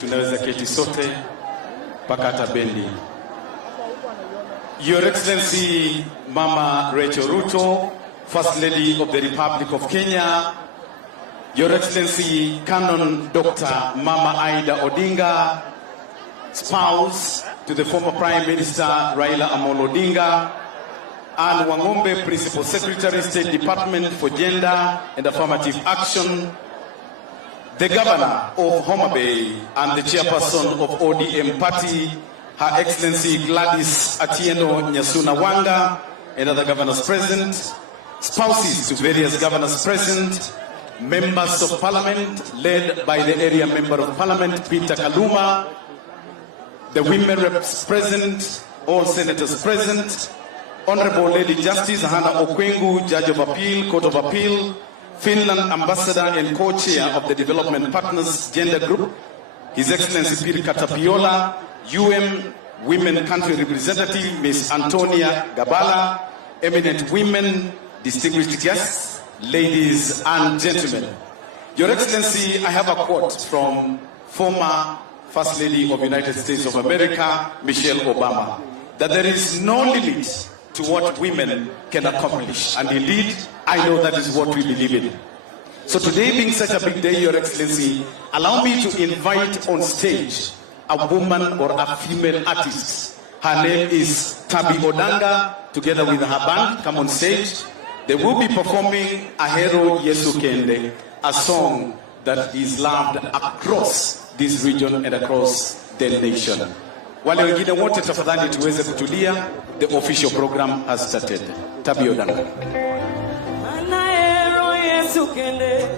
Tunaweza keti sote pakata bendi. Your Excellency Mama Rachel Ruto, First Lady of the Republic of Kenya, Your Excellency Canon Dr. Mama Aida Odinga, spouse to the former Prime Minister Raila Amolo Odinga, and Wangombe Principal Secretary, State Department for Gender and Affirmative Action, the Governor of Homa Bay and the Chairperson of ODM Party, Her Excellency Gladys Atieno Nyasuna Wanga, and other governors present, spouses to various governors present, members of Parliament led by the area Member of Parliament Peter Kaluma, the women reps present, all senators present, Honorable Lady Justice Hannah Okwengu, Judge of Appeal, Court of Appeal, Finland Ambassador and Co-Chair of the Development Partners Gender Group, His Excellency Peter Katapiola, Women Country Representative Ms. Antonia Gabala, eminent women, distinguished guests, ladies and gentlemen. Your Excellency, I have a quote from former First Lady of the United States of America, Michelle Obama, that there is no limit to what women can accomplish. And indeed, I know that is what we believe in. So today being such a big day, Your Excellency, allow me to invite on stage a woman or a female artist. Her name is Tabi Odanga, together with her band. Come on stage. They will be performing Ahero Yesu Kende, a song that is loved across this region and across the nation. Wale wengine wote tafadhali tuweze kutulia. The official program has started. Tabi Odanga. Ahero Yesu Kende,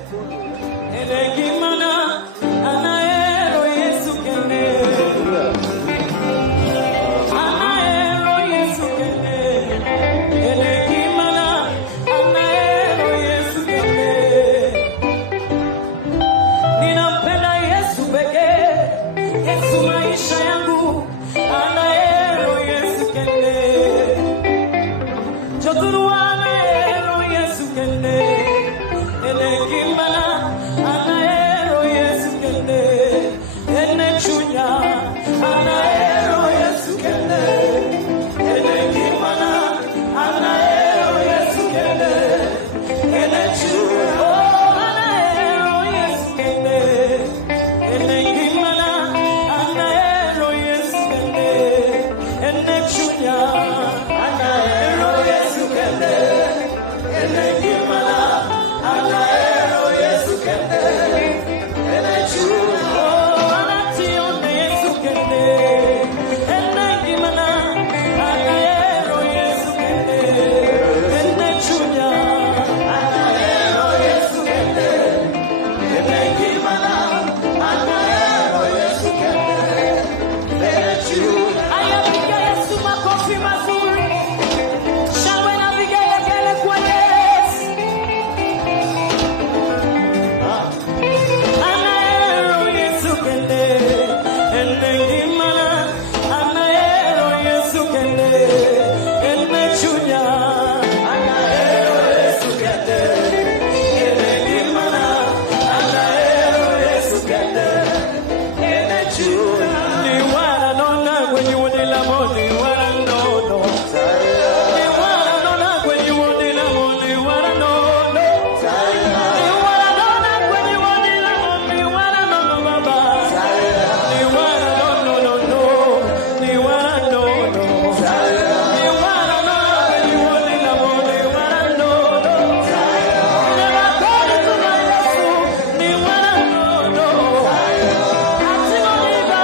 elegimana. Ahero Yesu Kende, Ahero Yesu Kende, elegimana. Ahero Yesu Kende. Ninampenda Yesu pekee, Yesu maisha yangu. Ahero Yesu Kende, joturu ahero Yesu Kende, elegimana. Ahero Yesu Kende, enechunya. Ahero Yesu Kende, elegimana. Ahero Yesu Kende, enechunya. Ahero Yesu Kende, elegimana. Ahero Yesu Kende, enechunya. Ahero Yesu Kende, elegimana. Ahero Yesu Kende, enechunya. Anatione Yesu Kende, elegimana. Ahero Yesu Kende, enechunya. Ahero Yesu Kende, elegimana. Ahero Yesu Kende, enechunya. Ayapiga Yesu makofi mazuri. Shangwe na vigelegele kwa Yesu. Ahero Yesu Kende, elegimana. Ahero Yesu Kende, enechunya. Ahero Yesu Kende, elegimana. Ahero Yesu Kende, enechunya. Ni wananona kwenye wodi la moni, wananono. Ni wananona kwenye wodi la moni, wananono. Ni wananona kwenye wodi la moni, wananono baba. Ni wananono, ni wananono. Ni wananona kwenye wodi la moni, wananono. Never gonna to my Yesu, ni wananono. Ati moniba,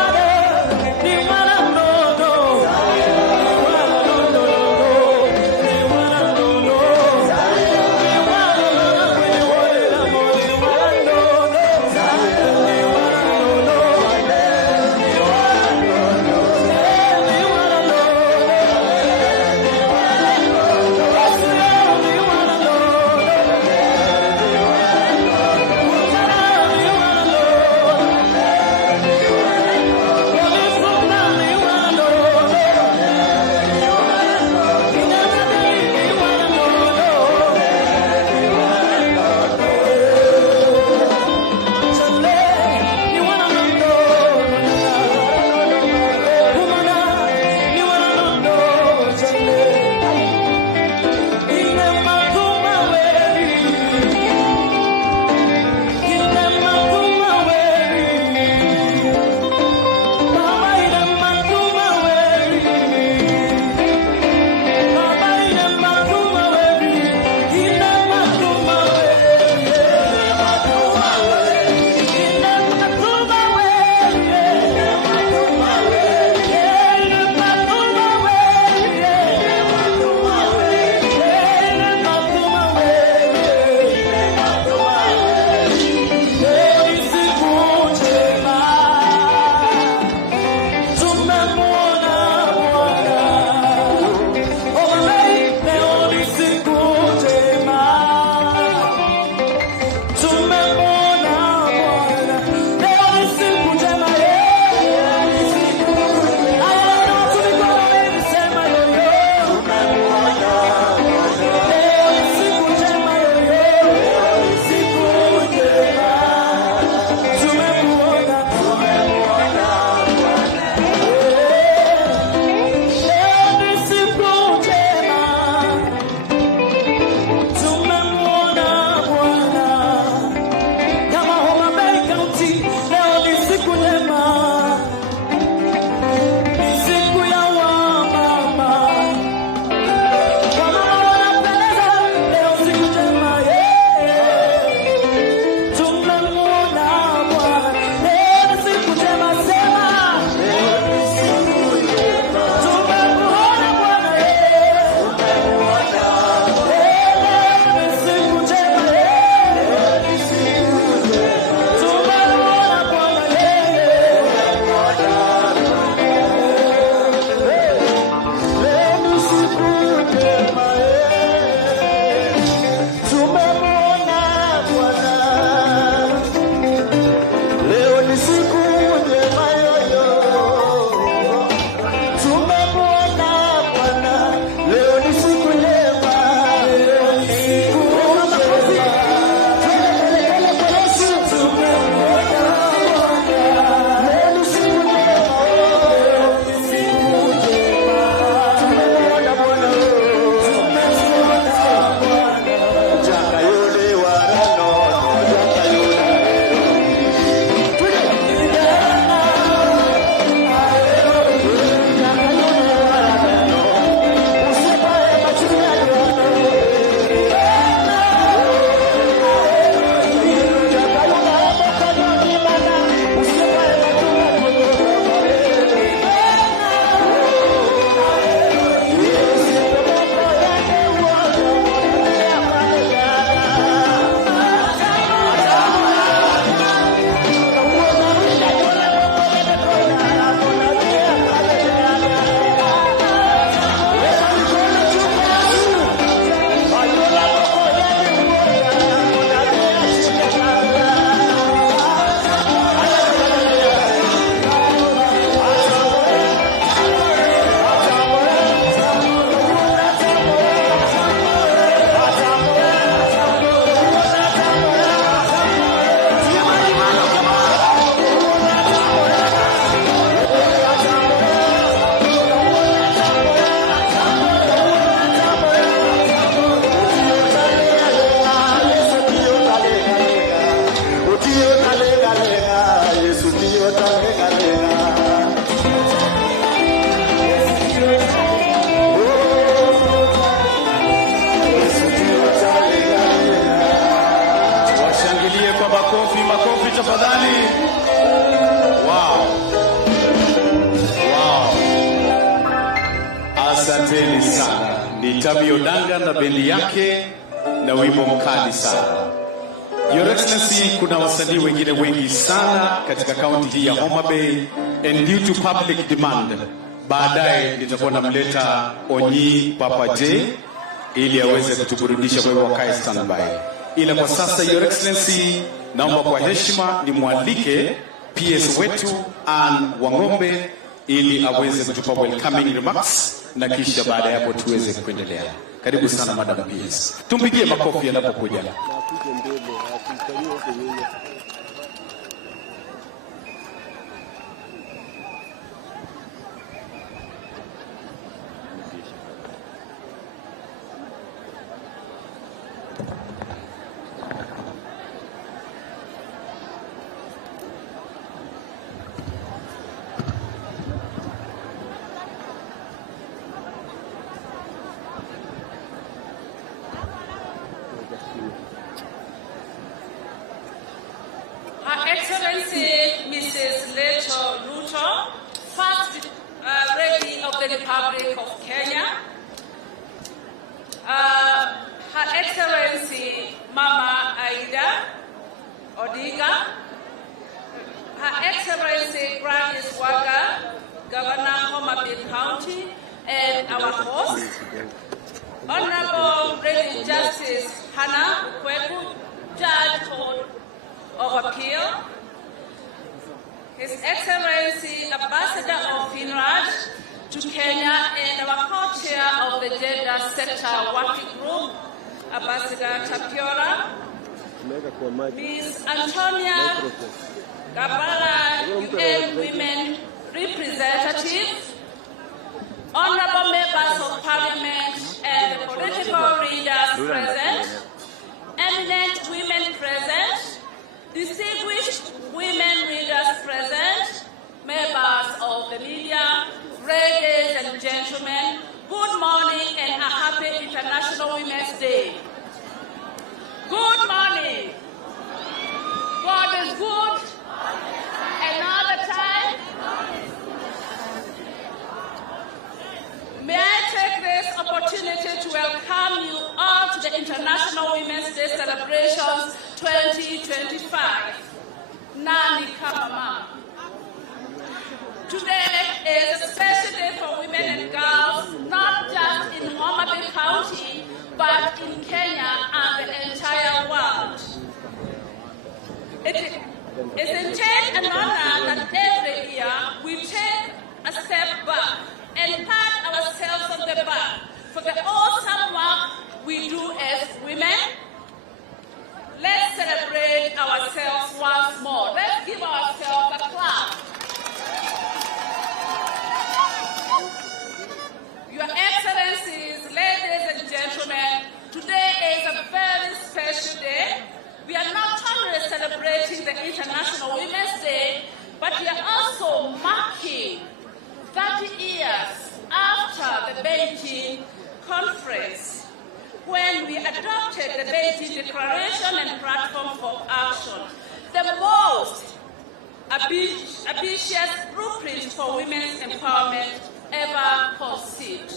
Asanteni sana. Ni Tabi Odanga na bendi yake na wimbo mkali sana. Your Excellency, kuna wasanii wengine wengi sana katika kaunti hii ya Homa Bay, and due to public demand, baadaye nitakuwa namleta Onyi Papa J ili aweze kutuburudisha, kwa hivyo wakae standby. Ila kwa sasa, Your Excellency, naomba kwa heshima nimwalike PS wetu Ann Wangombe ili aweze kutupa welcoming remarks, na kisha baada ya hapo tuweze kuendelea. Karibu sana Madam PS. Tumpigie makofi anapokuja. Her Excellency Mrs. Rachel Ruto, First Lady of the Republic of Kenya, Her Excellency Mama Aida Odinga, Her Excellency Gladys Wanga, Governor Homa Bay County, and our host, Honorable Lady Justice Hannah Ukweku, Judge Court of Appeal, His Excellency Ambassador of FINRAD to Kenya, and our co-chair of the Gender Sector Working Group, Ambassador Tapiola, Ms. Antonia Gabala, UN Women Representative, Honorable Members of Parliament and the political leaders present, eminent women present, distinguished women leaders present, members of the media, ladies and gentlemen, good morning and a happy International Women's Day. Good morning. God is good. Another time. May I take this opportunity to welcome you all to the International Women's Day celebrations 2025. Nani kama mama. Today is a special day for women and girls, not just in Homa Bay County, but in Kenya and the entire world. It is indeed an honor that every year we take a step back and pat ourselves on the back for the awesome work we do as women. Let's celebrate ourselves once more. Let's give ourselves a clap. Your Excellencies, ladies and gentlemen, today is a very special day. We are not only celebrating the International Women's Day, but we are also marking 30 years after the Beijing Conference, when we adopted the Beijing Declaration and Platform for Action, the most ambitious blueprint for women's empowerment ever conceived.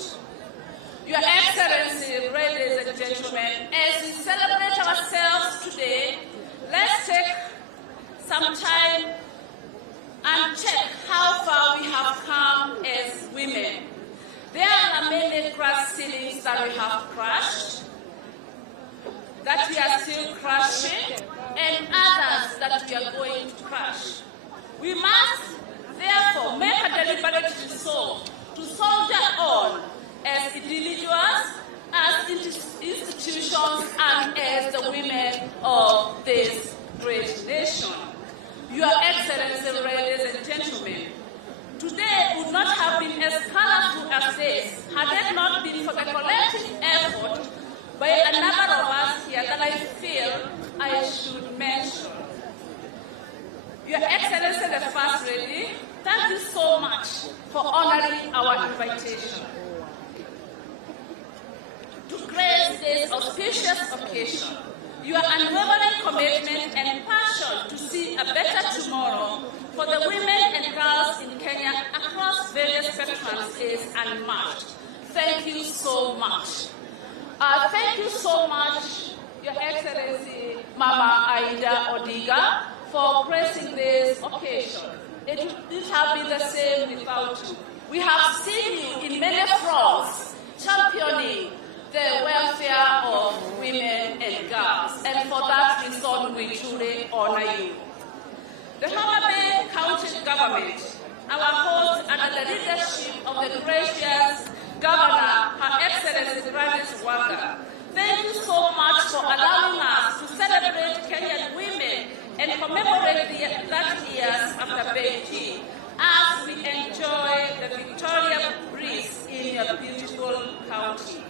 Your Excellency, ladies and gentlemen, as we celebrate ourselves today, let's take some time and check how far we have come as women. There are many glass ceilings that we have crushed, that we are still crushing, and others that we are going to crush. We must therefore make a deliberate resolve to soldier on as individuals, as institutions, and as the women of this great nation. Your Excellency, ladies and gentlemen, today would not have been as colorful as this had it not been for the collective effort by a number of us here that I feel I should mention. Your Excellency, the First Lady, thank you so much for honoring our invitation to grace this auspicious occasion. Your unwavering commitment and passion to see a better tomorrow for the women and girls in Kenya across various spectrums is unmatched. Thank you so much. Thank you so much, Your Excellency Mama Aida Odinga, for gracing this occasion. It would have been the same without you. We have seen you in many fronts championing the welfare of women and girls, and for that reason we truly honor you. The Homa Bay County government, our host under the leadership of the gracious Governor, Her Excellency Gladys Wanga, thank you so much for allowing us to celebrate Kenyan women and commemorate that years after Beijing as we enjoy the Victoria breeze in your beautiful county.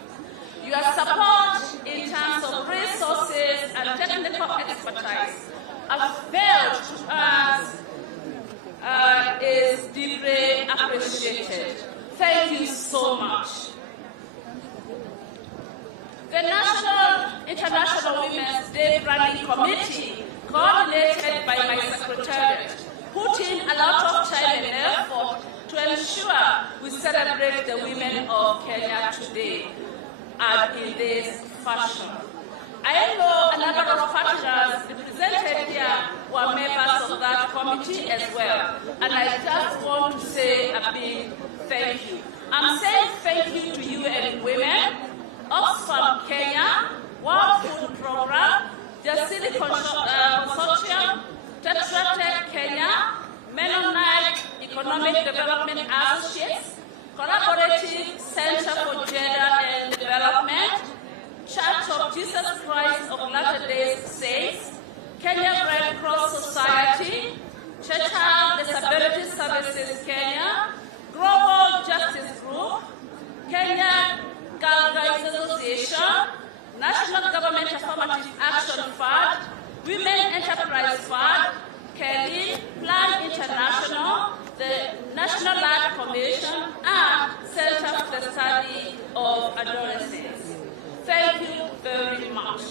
Your support in terms of resources and technical expertise availed to us is deeply appreciated. Thank you so much. The National International Women's Day Planning Committee, coordinated by my secretariat, put in a lot of time and effort to ensure we celebrate the women of Kenya today and in this fashion. I know a number of partners represented here were members of that committee as well, and I just want to say a big thank you. I'm saying thank you to UN Women, Oxfam Kenya, World Food Program, Jasili Consortium, Tetra Tech Kenya, Mennonite Economic Development Associates, Collaborative Center for Gender and Development, Church of Jesus Christ of Latter-day Saints, Kenya Red Cross Society, Child Disability Services Kenya, Global Justice Group, Kenya Girl Guides Association, National Government Affirmative Action Fund, Women Enterprise Fund, Kelly, Plan International, the National Land Commission, and Center for the Study of Adolescents. Thank you very much.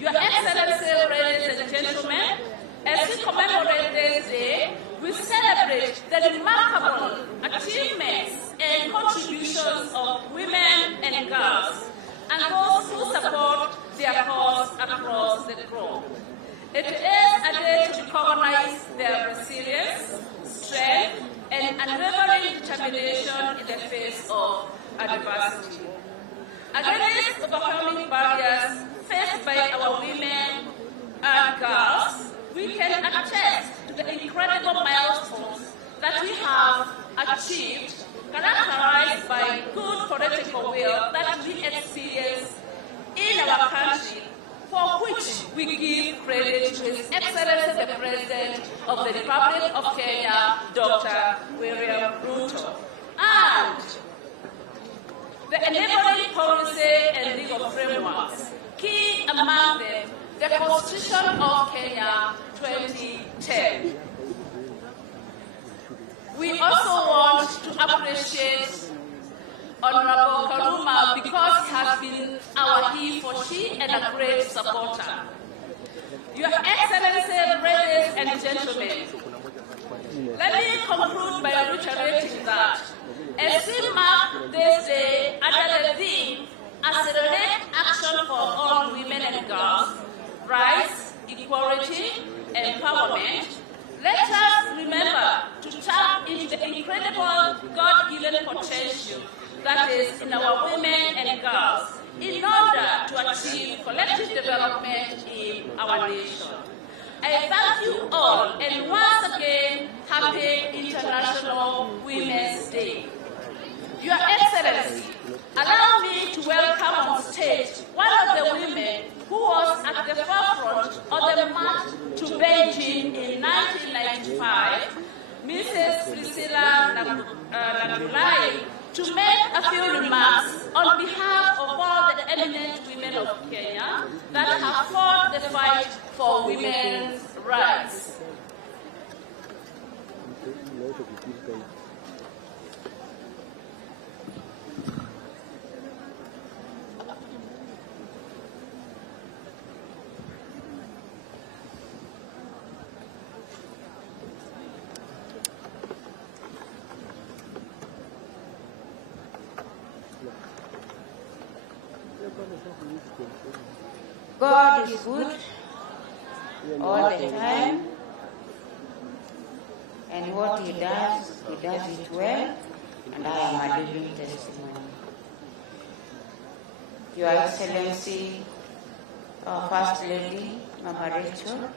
Your Excellency, ladies and gentlemen, as we commemorate this day, we celebrate the remarkable achievements and contributions of women and girls, and those who support their cause across the globe. It is a day to recognize their resilience, strength, and unwavering determination in the face of adversity. Against overcoming barriers faced by our women and girls, we can attest to the incredible milestones that we have achieved, characterized by good political will that we experience in our country, for which we give credit to His Excellency the President of the Republic of Kenya, Dr. William Ruto, and the enabling policy and legal frameworks, key among them the Constitution of Kenya 2010. We also want to appreciate Honorable Karuma because he has been our he for she and a great supporter. Your Excellency, ladies and gentlemen, let me conclude by reiterating that as we mark this day under the theme Accelerate Action for All Women and Girls, Rights, Equality, Empowerment, let us remember to tap into the incredible God-given potential that is in our women and girls in order to achieve collective development in our nation. I thank you all, and once again, Happy International Women's Day. Your Excellency, allow me to welcome on stage one of the women who was at the forefront of the march to Beijing in 1995, Mrs. Priscilla Nagulai, to make a few remarks on behalf of all the eminent women of Kenya that have fought the fight for women's rights. God is good all the time, and what He does it well, and I am a living testimony. Your Excellency, our First Lady, Mama Rachel,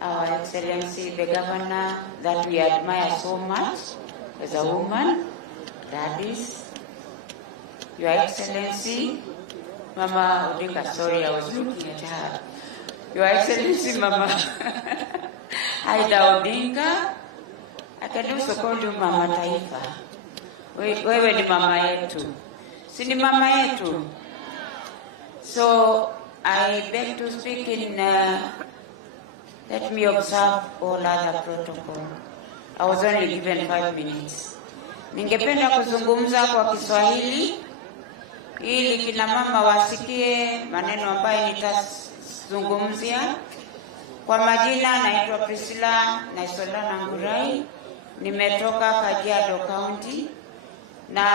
our Excellency, the Governor that we admire so much as a woman, that is, Your Excellency, Mama Odinga, sorry, I was looking at her. Your Excellency, Mama Aida Odinga, I can also call you Mama Taifa. Wewe ni mama yetu. Si ni mama yetu. So, I beg to speak in, let me observe all other protocol. I was only given 5 minutes. Ningependa kuzungumza kwa Kiswahili, ili kina mama wasikie maneno ambayo nitazungumzia. Kwa majina naitwa Priscilla Naisolana Ngurai, nimetoka Kajiado County, na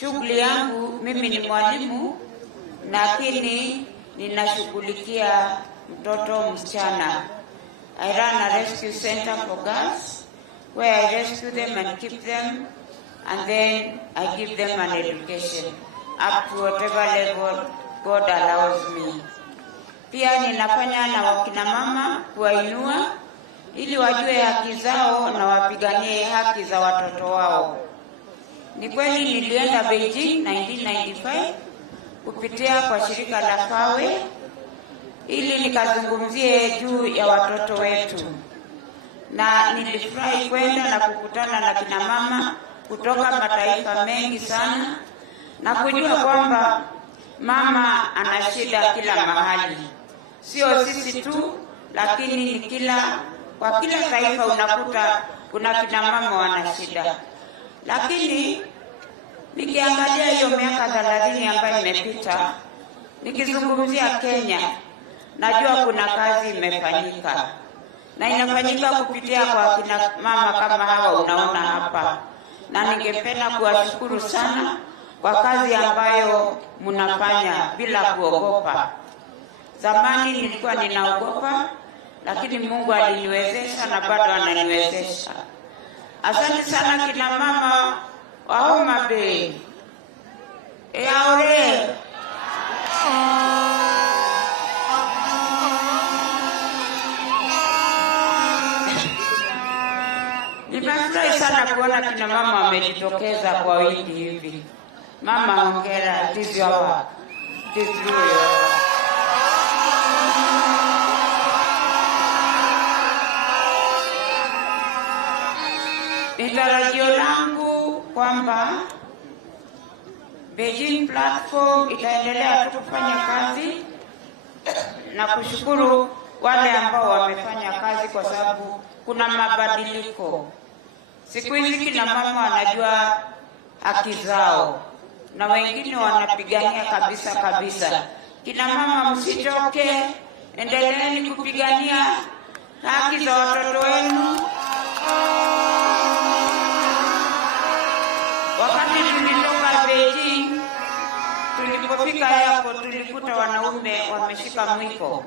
shughuli yangu mimi ni mwalimu, lakini ninashughulikia mtoto msichana. I run a rescue center for girls where I rescue them and keep them, and then I give them an education up to whatever level God allows me. Pia ninafanya na wakina mama kuwainua ili wajue haki zao na wapiganie haki za watoto wao. Ni kweli nilienda Beijing 1995 kupitia kwa shirika la FAWE ili nikazungumzie juu ya watoto wetu. Na nilifurahi kwenda na kukutana na kina mama kutoka mataifa mengi sana na kujua kwamba mama ana shida kila mahali. Sio sisi tu, lakini ni kwa kila taifa unakuta kuna kina mama wana shida. Lakini nikiangalia hiyo miaka 30 ambayo imepita, nikizungumzia Kenya, najua kuna kazi imefanyika. Na inafanyika kupitia kwa kina mama kama hawa unaona hapa. Na ningependa kuwashukuru sana kwa kazi ambayo mnafanya bila kuogopa. Zamani nilikuwa ninaogopa, lakini Mungu aliniwezesha na bado ananiwezesha. Asante sana kina mama wa Homa Bay. Aore. Nimefurahi sana kuona kina mama wamejitokeza kwa wingi hivi. Mama hongera, it is your work. It is your work. Ni tarajio langu kwamba Beijing platform itaendelea tu kufanya kazi, na kushukuru wale ambao wamefanya kazi kwa sababu kuna mabadiliko. Siku hizi kina mama wanajua haki zao na wengine wanapigania kabisa. Kina mama msichoke, endeleeni kupigania haki za watoto wenu. Wakati tulitoka Beijing, tulipofika hapo tulikuta wanaume wameshika mwiko.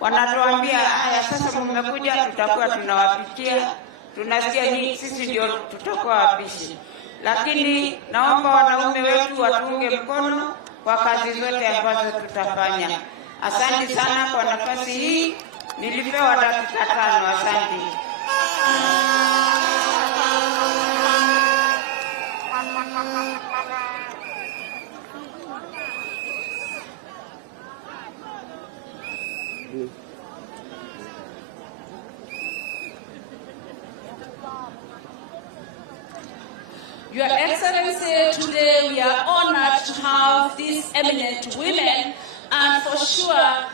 Wanatuambia, haya sasa mmekuja, tutakuwa tunawapikia, tunasikia sisi ndio tutakuwa wapishi. Lakini naomba wanaume wetu watuunge mkono kwa kazi zote ambazo tutafanya. Asante sana kwa nafasi hii. Nilipewa dakika 5. Asante. Your Excellency, today we are honored to have these eminent women, and for sure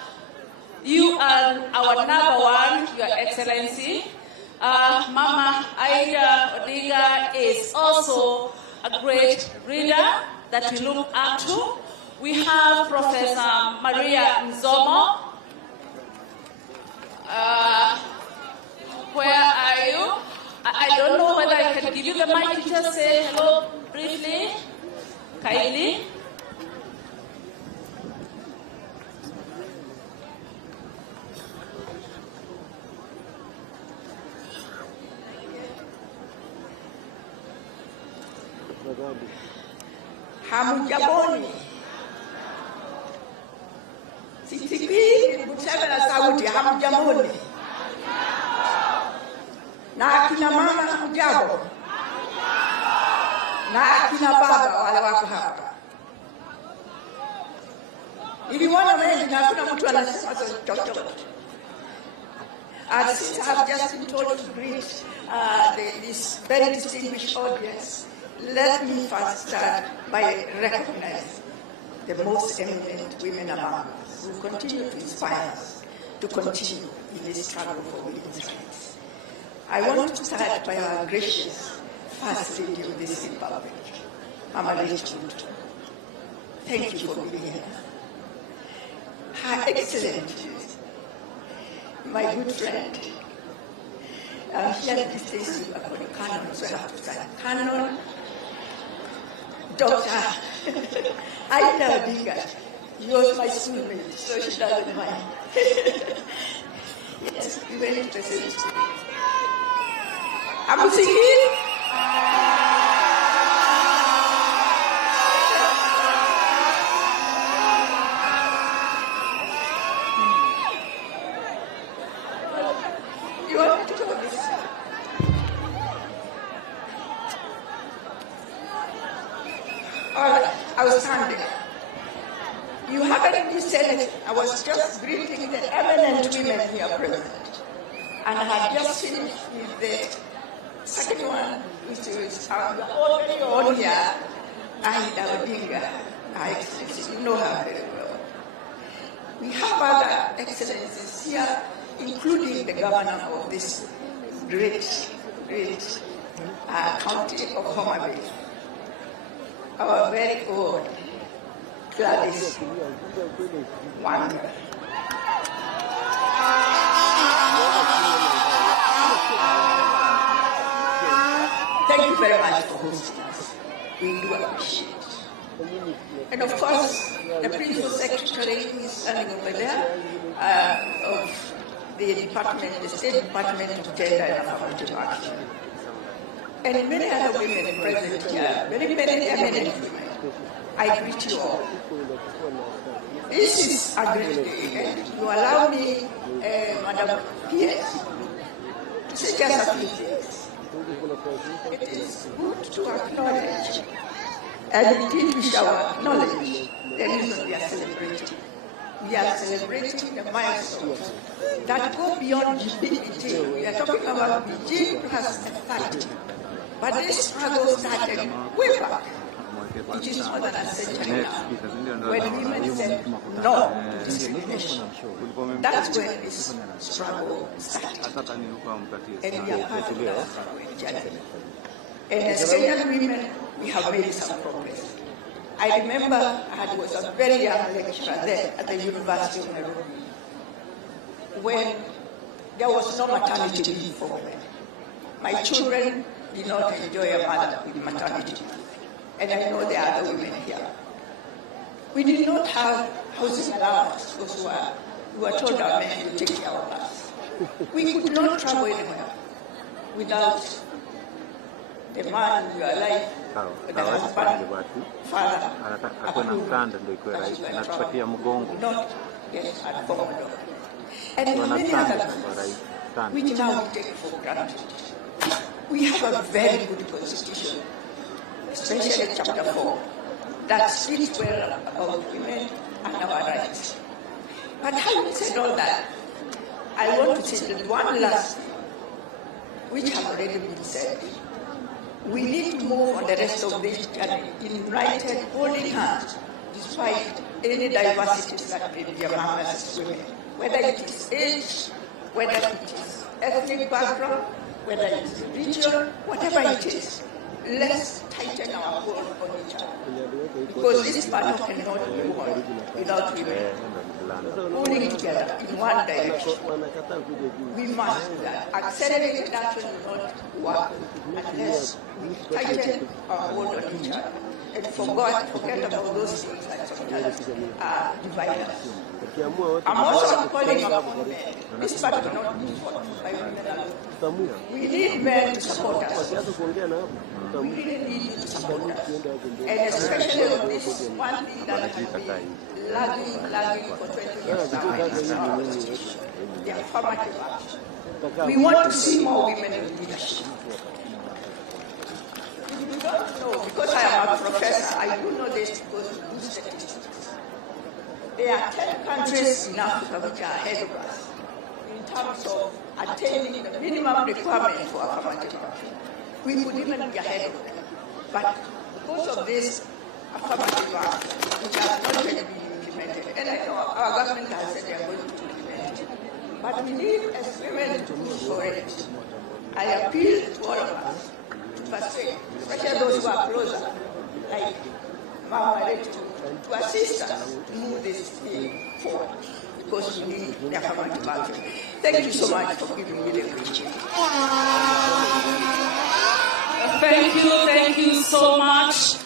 you are our number one, Your Excellency. Mama Aida Odinga is also a great reader that we look up to. We have Professor Maria Nzomo. Where are you? I don't know whether I can give you the mic to just say hello briefly, kindly. Hamjamoni. Sisikii kusema na sauti, hamjamoni. Na akina mama hamjambo. Na akina baba wale wako hapa. Niliona wengi na hakuna mtu anasema chochote. And since I have just been told to greet this very distinguished audience, let me first start by recognizing the most eminent women among us who continue to inspire us to continue in this struggle for women's rights. I want to start by our gracious First Lady of this Republic, Mama Rachel. Thank you for being here. Her Excellency, my good friend, I'm here these days to the Canon, so I have to say Canon, Dr. Aida Odinga. She was my schoolmate, so she doesn't mind. Yes, we were interested in school. I'm singing. You want me to go this? All right, I was standing. You haven't been said. I was just greeting the eminent women here present. And I had just finished with the second one, which is already on here, Aida Odinga. You know her very well. We have other excellencies here, including the governor of this great county of Homa, our very own Gladys Wanga. Thank you very much for hosting us. We do appreciate it. And of course, the Principal Secretary is standing over there of the department, the State Department of Gender and Affirmative Action. And many other women present here, many eminent women. I greet you all. This is a great day, and you allow me, Madam P.S., to say just a few things. It is good to acknowledge, and indeed we shall acknowledge the reason we are celebrating. We are celebrating the milestones that go beyond GPT. We are talking about BG plus 30. But this struggle started way back. It is more than a century now. When women said no to discrimination, that's when this struggle started. And we are part of that struggle journey. And as Kenyan women, we have made some progress. I remember I was a very young lecturer there at the University of Nairobi when there was no maternity leave for women. My children did not enjoy a mother with maternity leave. And I know there are other women here. We did not have housing allowance because we were told our men to take care of us. We could not travel anywhere without the man in your life, the husband, father, not get accommodation. And many other things which now we take for granted. We have a very good constitution, especially chapter 4, that speaks well about women and our rights. But having said all that, I want to say that one last thing, which has already been said. We need to move on the rest of this journey in united, holding hands, despite any diversities that may be among us as women, whether it is age, whether it is ethnic background, whether it is religion, whatever it is. Let's tighten our hold on each other. Because this battle cannot be won without women pulling together in one direction. We must do that. Accelerated action will not work unless we tighten our hold on each other and forget about those things that sometimes divide us. I'm also calling upon men. This battle cannot be fought by women alone. We need men to support us. We really need you to support us. And especially on this one thing that has been lagging for 20 years now, is our institution, the affirmative action. We want to see more women in leadership. You don't know, because I am a professor, I do know this because we do statistics. There are 10 countries in Africa which are ahead of us in terms of attaining the minimum requirement for affirmative action. We could even be ahead of them. But because of this affirmative action, which has not yet been implemented, and I know our government has said they are going to implement it, but we need as women to move for it. I appeal to all of us, especially those who are closer, like Mama Rachel, to assist us to move this thing forward, because we need the affirmative action. Thank you so much for giving me the opportunity. Thank you so much.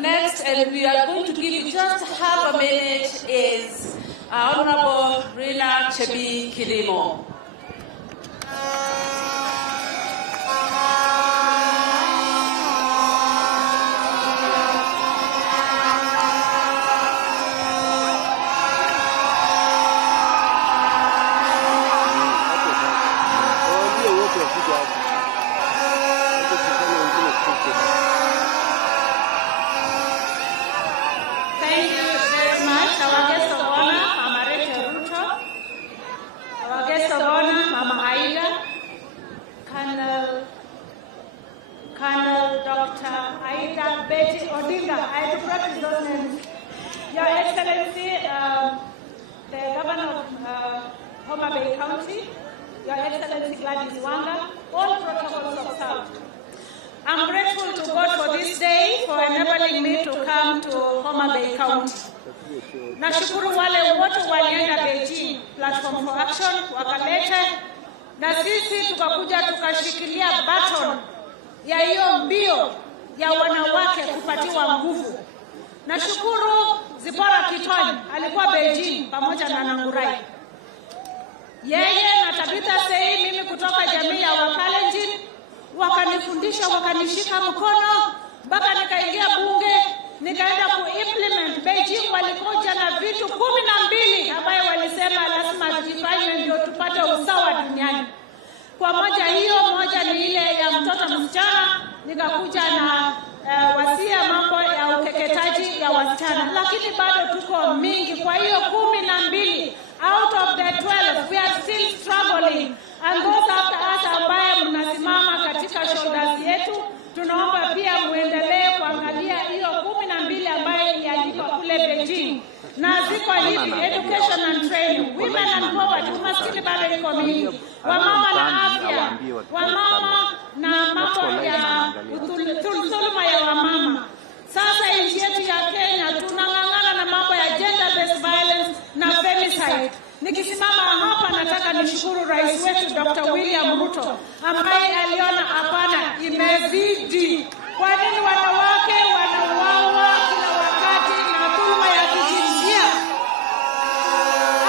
Next, and we are going to give you just half a minute, is Honorable Rina Chebi Kilimo. Thank you very much. Our guest of honor, Mama Rachel Ruto. Our guest of honor, Mama Aida. Colonel Dr. Aida Betty Odinga. I have to practice those names. Your Excellency, the Governor of Homa Bay County, Your Excellency Gladys Wanga, all protocols observed. I'm grateful to God for this day, for enabling me to come to Homa Bay County. Nashukuru wale wote walienda Beijing, Platform for Action, wakalete, na sisi tukakuja tukashikilia baton ya hiyo mbio ya wanawake kupatiwa nguvu. Nashukuru Zipora Kitoni, alikuwa Beijing pamoja na Nangurai. Yeye na Tabitha Sei, mimi kutoka jamii ya Wakalenjin, wakanifundisha, wakanishika mkono, mpaka nikaingia bunge, nikaenda ku-implement. Beijing walikuja na vitu 12 ambayo walisema lazima zifanywe ndio tupate usawa duniani. Kwa moja ni ile ya mtoto msichana, nikakuja na wasia mambo ya ukeketaji ya wasichana, lakini bado tuko mingi. Kwa hiyo 12 out of the 12 we are still struggling, and those after us ambaye mnasimama katika shoulders yetu, tunaomba pia muendelee kuangalia hiyo 12 ambayo iliandikwa kule Beijing, na ziko hivi: education and training, women and poverty, umaskini bado iko mingi, wamama na afya, wamama na mambo ya dhuluma ya wamama. Sasa nchi yetu ya Kenya tunang'ang'ana na mambo ya gender based violence na femicide. Nikisimama hapa nataka nishukuru rais wetu Dr. William Ruto ambaye aliona hapana, imezidi. Kwa nini wanawake wanauawa kila wakati na dhuluma ya kijinsia?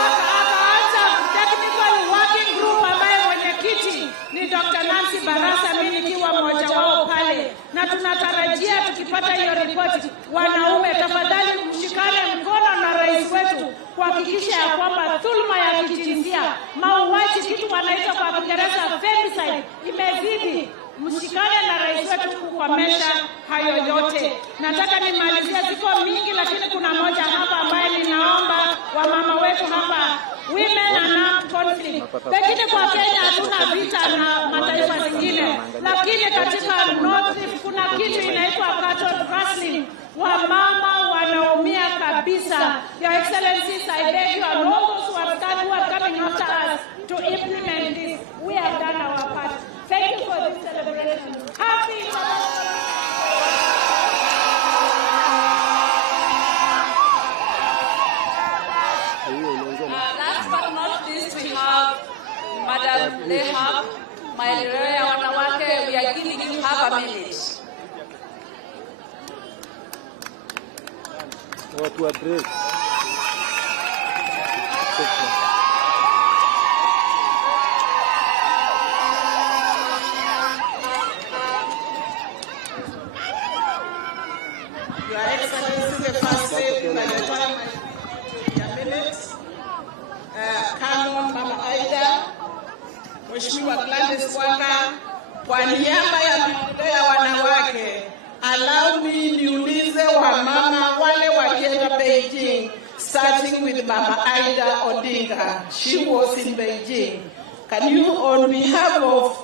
Akaanza technical working group ambaye mwenyekiti ni Dr. Nancy Barasa, mimi nikiwa mmoja wao pale, na tunatarajia tukipata hiyo ripoti, wanaume tafadhali mshikane mkono na rais wetu kuhakikisha ya kwamba dhuluma ya kijinsia, mauaji, kitu wanaita kwa Kiingereza femicide, imezidi. Mshikane na rais wetu kukomesha hayo yote. Nataka nimalizie, ziko mingi lakini kuna moja hapa ambaye ninaomba wamama wetu hapa, women and armed conflict. Pengine kwa Kenya hatuna vita na mataifa zingine, lakini katika North Rift kuna kitu inaitwa cattle rustling. Wamama wanaumia kabisa. Your Excellencies, I beg you and all those who are coming after us to implement this. We have done our part. Thank you for this celebration. Happy last but not least, we have Madam Lehab, maendeleo ya wanawake. We are giving you half a minute. Watu address. Your Excellency, the First Lady, by the time I give a minute, Canon Mama Aida, Mheshimiwa Gladys Wanga, kwa niaba ya maendeleo ya wanawake, allow me niulize wamama wale walienda Beijing, starting with Mama Aida Odinga. She was in Beijing. Can you, on behalf of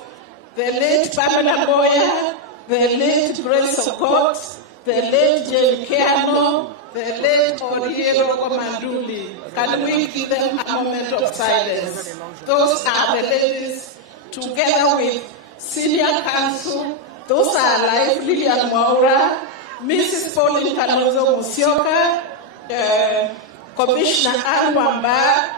the late Pamela Mboya, the late Grace Okot, the late Jane Keano, the late Oriero Komanduli, can we give them a moment of silence? Those are the ladies, together with Senior Council. Those are like Lilian Mwaura, Mrs. Pauline Kalonzo Musyoka, Commissioner Anne Wamba,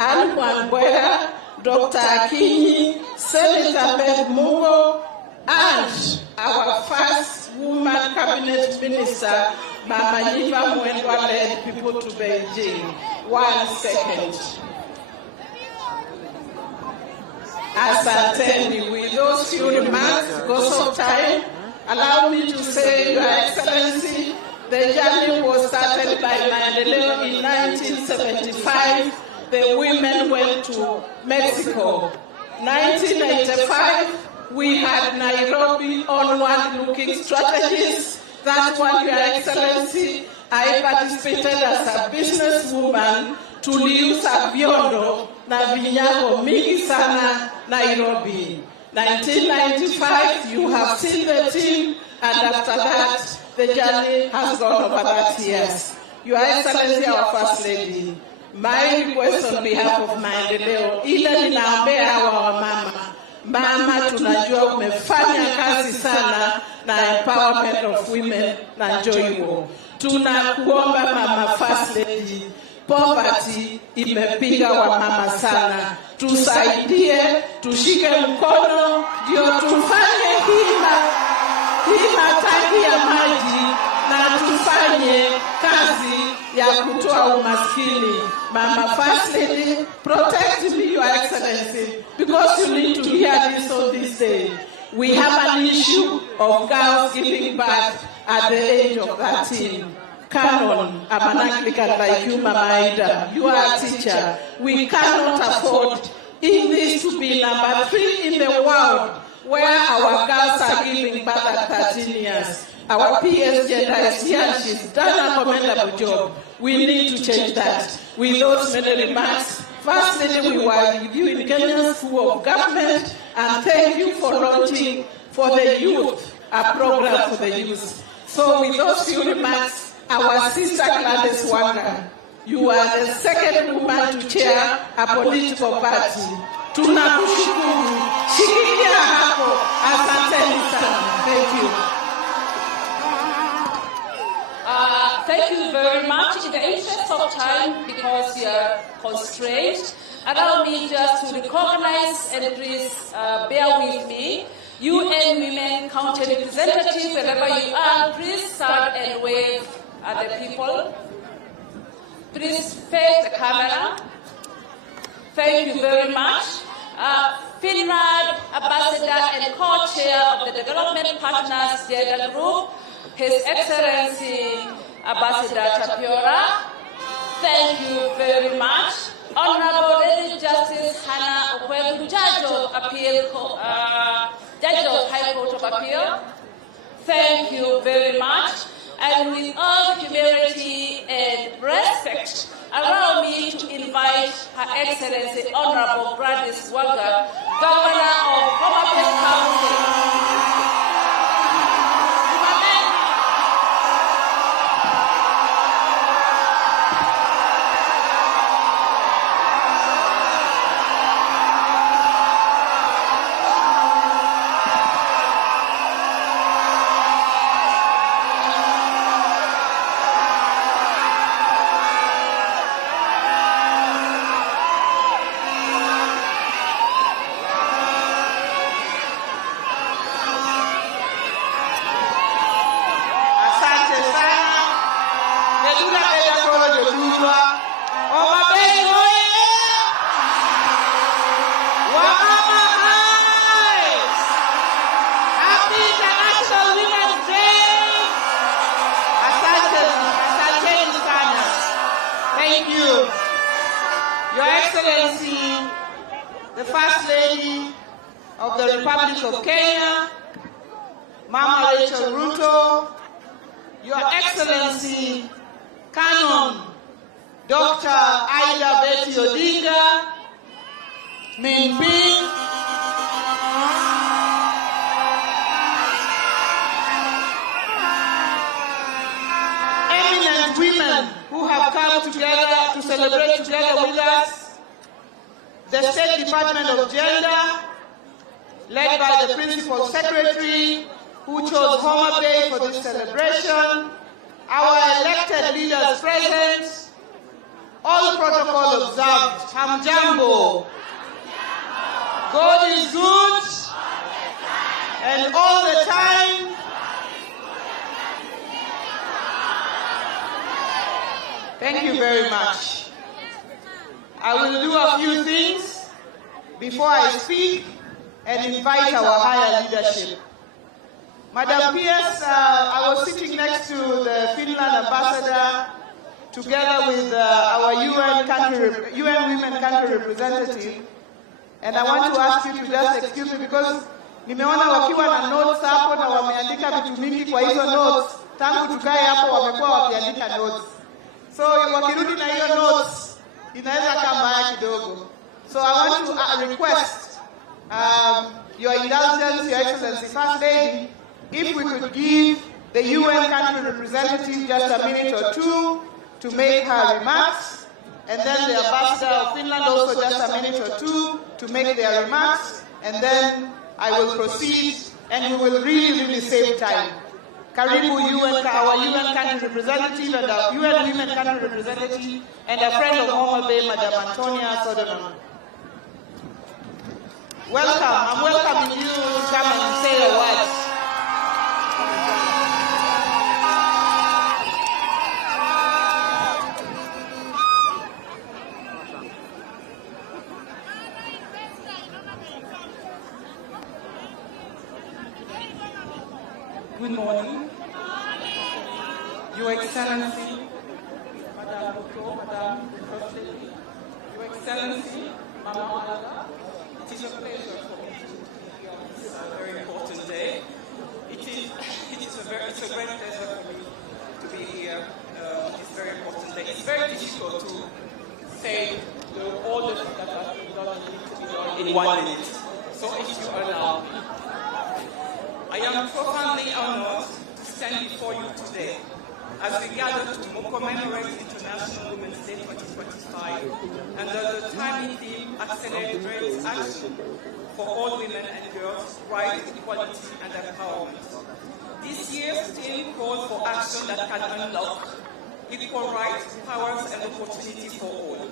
Anne Mboya, Dr. Akinyi, Senator Beth Mungo, and our first woman cabinet minister, Mama Yiva Mwendwa, led people to Beijing. 1 second. Asanteni, with those few remarks, because of time, allow me to say, Your Excellency, the journey was started by Maendeleo in 1975. The women went to Mexico. 1985, we had Nairobi onward-looking strategies. That one, Your Excellency, I participated as a businesswoman to Liusa Biondo na vinyago mingi sana Nairobi. 1995, you have seen the team, and after that, the journey has gone over that years. Your Excellency, our First Lady, my request on behalf of Maendeleo, ile ninaombea hawa wamama. Mama, tunajua umefanya kazi sana na empowerment of women na njoiwo. Tunakuomba Mama First Lady, poverty imepiga wamama sana. Tusaidie, tushike mkono, ndio tufanye hima tangi ya maji na tufanye kazi ya kutoa umaskini. Mama First Lady, protect me, Your Excellency, because you need to hear this on this day. We have an issue of girls giving birth at the age of 13. Canon, I'm an Anglican like you, Mama Aida. You are a teacher. We cannot afford English to be number 3 in the world where our girls are giving birth at 13 years. Our PS gender is here. She's done a commendable job. We need to change that. With those many remarks, First Lady, we were with you in Kenya School of Government, and thank you for launching for the youth, a program for the youth. So with those few remarks, our sister Gladys Wanga, you are the second woman to chair a political party. Tunakushukuru. Shikilia hapo. Asanteni sana. Thank you. Thank you very much. In the interest of time, because we are constrained, allow me just to recognize, and please bear with me, UN Women County representatives, wherever you are, please stand and wave at the people. Please face the camera. Thank you very much. FINRAD Ambassador and co-chair of the Development Partners Gender Group, His Excellency Ambassador Chapiora. Thank you very much. Honorable Lady Justice Hannah Okwelu, Judge of Appeal, Judge of High Court of Appeal. Thank you very much. And with all humility and respect, allow me to invite Her Excellency Honorable Gladys Wanga, Governor of Homa County. of the Republic of Kenya, Mama Rachel Ruto, Your Excellency, Canon Dr. Ida Betty Odinga, Min Ping, eminent women who have come together to celebrate together with us, the State Department of Gender, led by the Principal Secretary, who chose Homa Bay for this celebration, our elected leaders present, all protocol observed. Hamjambo. God is good, and all the time. Thank you very much. I will do a few things before I speak and invite our higher leadership. Madam Pierce, I was sitting next to the Finland ambassador together with our UN Women Country representative, and I want to ask you to just excuse me because nimeona wakiwa na notes hapo na wameandika vitu mingi kwa hizo notes. Tangu tukae hapo wamekuwa wakiandika notes. So wakirudi na hiyo notes inaweza kama mbaya kidogo. So I want to request your indulgence, Your Excellency First Lady, if we could give the UN country representative just a minute or two to make her remarks, and then the ambassador of Finland also just a minute or two to make their remarks, and then I will proceed, and we will really save time. Karibu our UN country representative and our UN women country representative, and a friend of Homa Bay, Madam Antonia Sodonon. Welcome. I'm welcoming you to come and say a word. Good morning. Your Excellency, Madam Ruto, Madam First Lady, Your Excellency, Mama Ada, it is a pleasure for me to be here on this very important day. It's a great pleasure for me to be here on this very important day. It's very difficult to say all the things that have been done to be done in 1 minute. So if you allow me, I am profoundly honored to stand before you today as we gather to commemorate International Women's Day 2025 under the timely theme Accelerate Action for All Women and Girls, Rights, Equality and Empowerment. This year's theme calls for action that can unlock equal rights, powers and opportunities for all.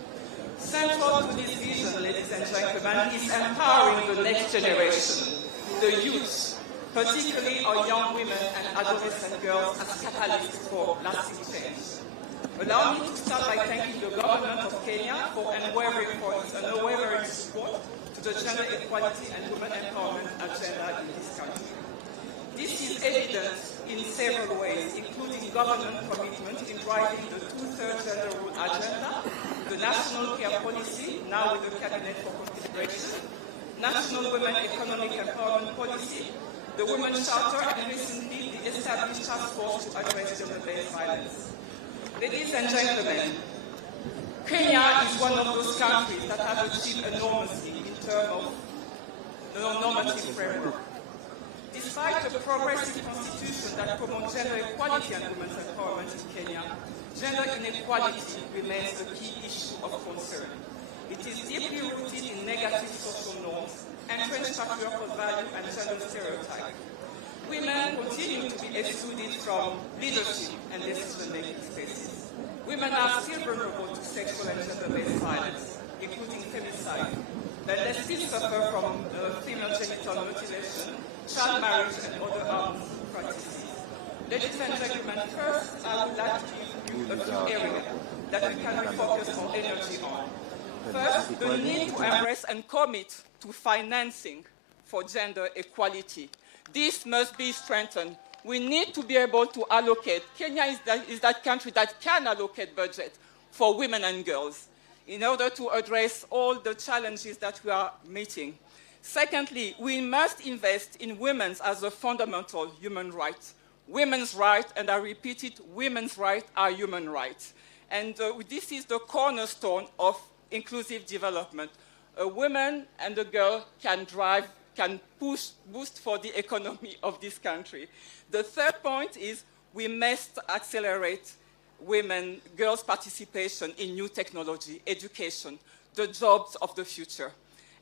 Central to this vision, ladies and gentlemen, is empowering the next generation, the youth, particularly our young women and adolescent girls as catalysts for lasting change. Allow me to start by thanking the government of Kenya for its unwavering support to the gender equality and women empowerment agenda in this country. This is evident in several ways, including government commitment in driving the two-thirds gender role agenda, the national care policy, now with the Cabinet for consideration, national women economic empowerment policy, the Women's Charter, and recently the established task force to address gender-based violence. Ladies and gentlemen, Kenya is one of those countries that have achieved enormously in terms of the normative framework. Despite a progressive constitution that promotes gender equality and women's empowerment in Kenya, gender inequality remains a key issue of concern. It is deeply rooted in negative social norms, entrenched patriarchal value and gender stereotype. Women continue to be excluded from leadership and decision-making spaces. Women are still vulnerable to sexual and gender-based violence, including femicide, but they still suffer from female genital mutilation, child marriage, and other harmful practices. Ladies and gentlemen, first, I would like to give you a few areas that we can refocus our energy on. First, the need to embrace and commit to financing for gender equality. This must be strengthened. We need to be able to allocate. Kenya is that country that can allocate budget for women and girls in order to address all the challenges that we are meeting. Secondly, we must invest in women as a fundamental human right. Women's rights, and I repeat it, women's rights are human rights. And this is the cornerstone of inclusive development. A woman and a girl can boost for the economy of this country. The third point is we must accelerate girls' participation in new technology, education, the jobs of the future.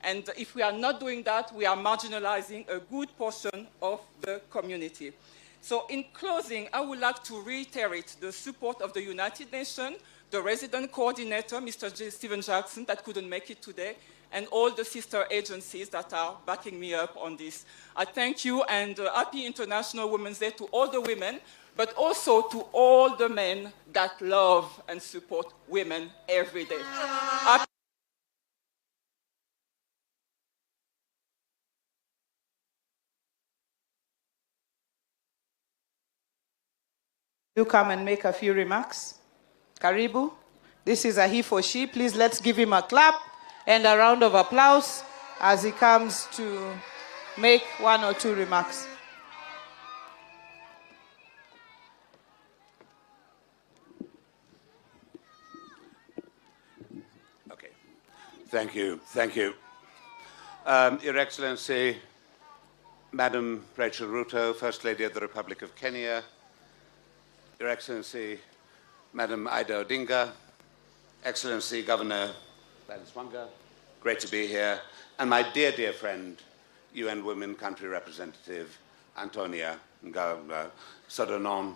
And if we are not doing that, we are marginalizing a good portion of the community. So in closing, I would like to reiterate the support of the United Nations, the resident coordinator, Mr. Stephen Jackson, that couldn't make it today, and all the sister agencies that are backing me up on this. I thank you, and happy International Women's Day to all the women, but also to all the men that love and support women every day. You come and make a few remarks. Karibu. This is a he for she. Please let's give him a clap and a round of applause as he comes to make 1 or 2 remarks. Okay. Thank you. Thank you. Your Excellency, Madam Rachel Ruto, First Lady of the Republic of Kenya, Your Excellency, Madam Ida Odinga, Excellency Governor Gladys Wanga, great to be here, and my dear, dear friend, UN Women Country Representative Antonia Sodonon,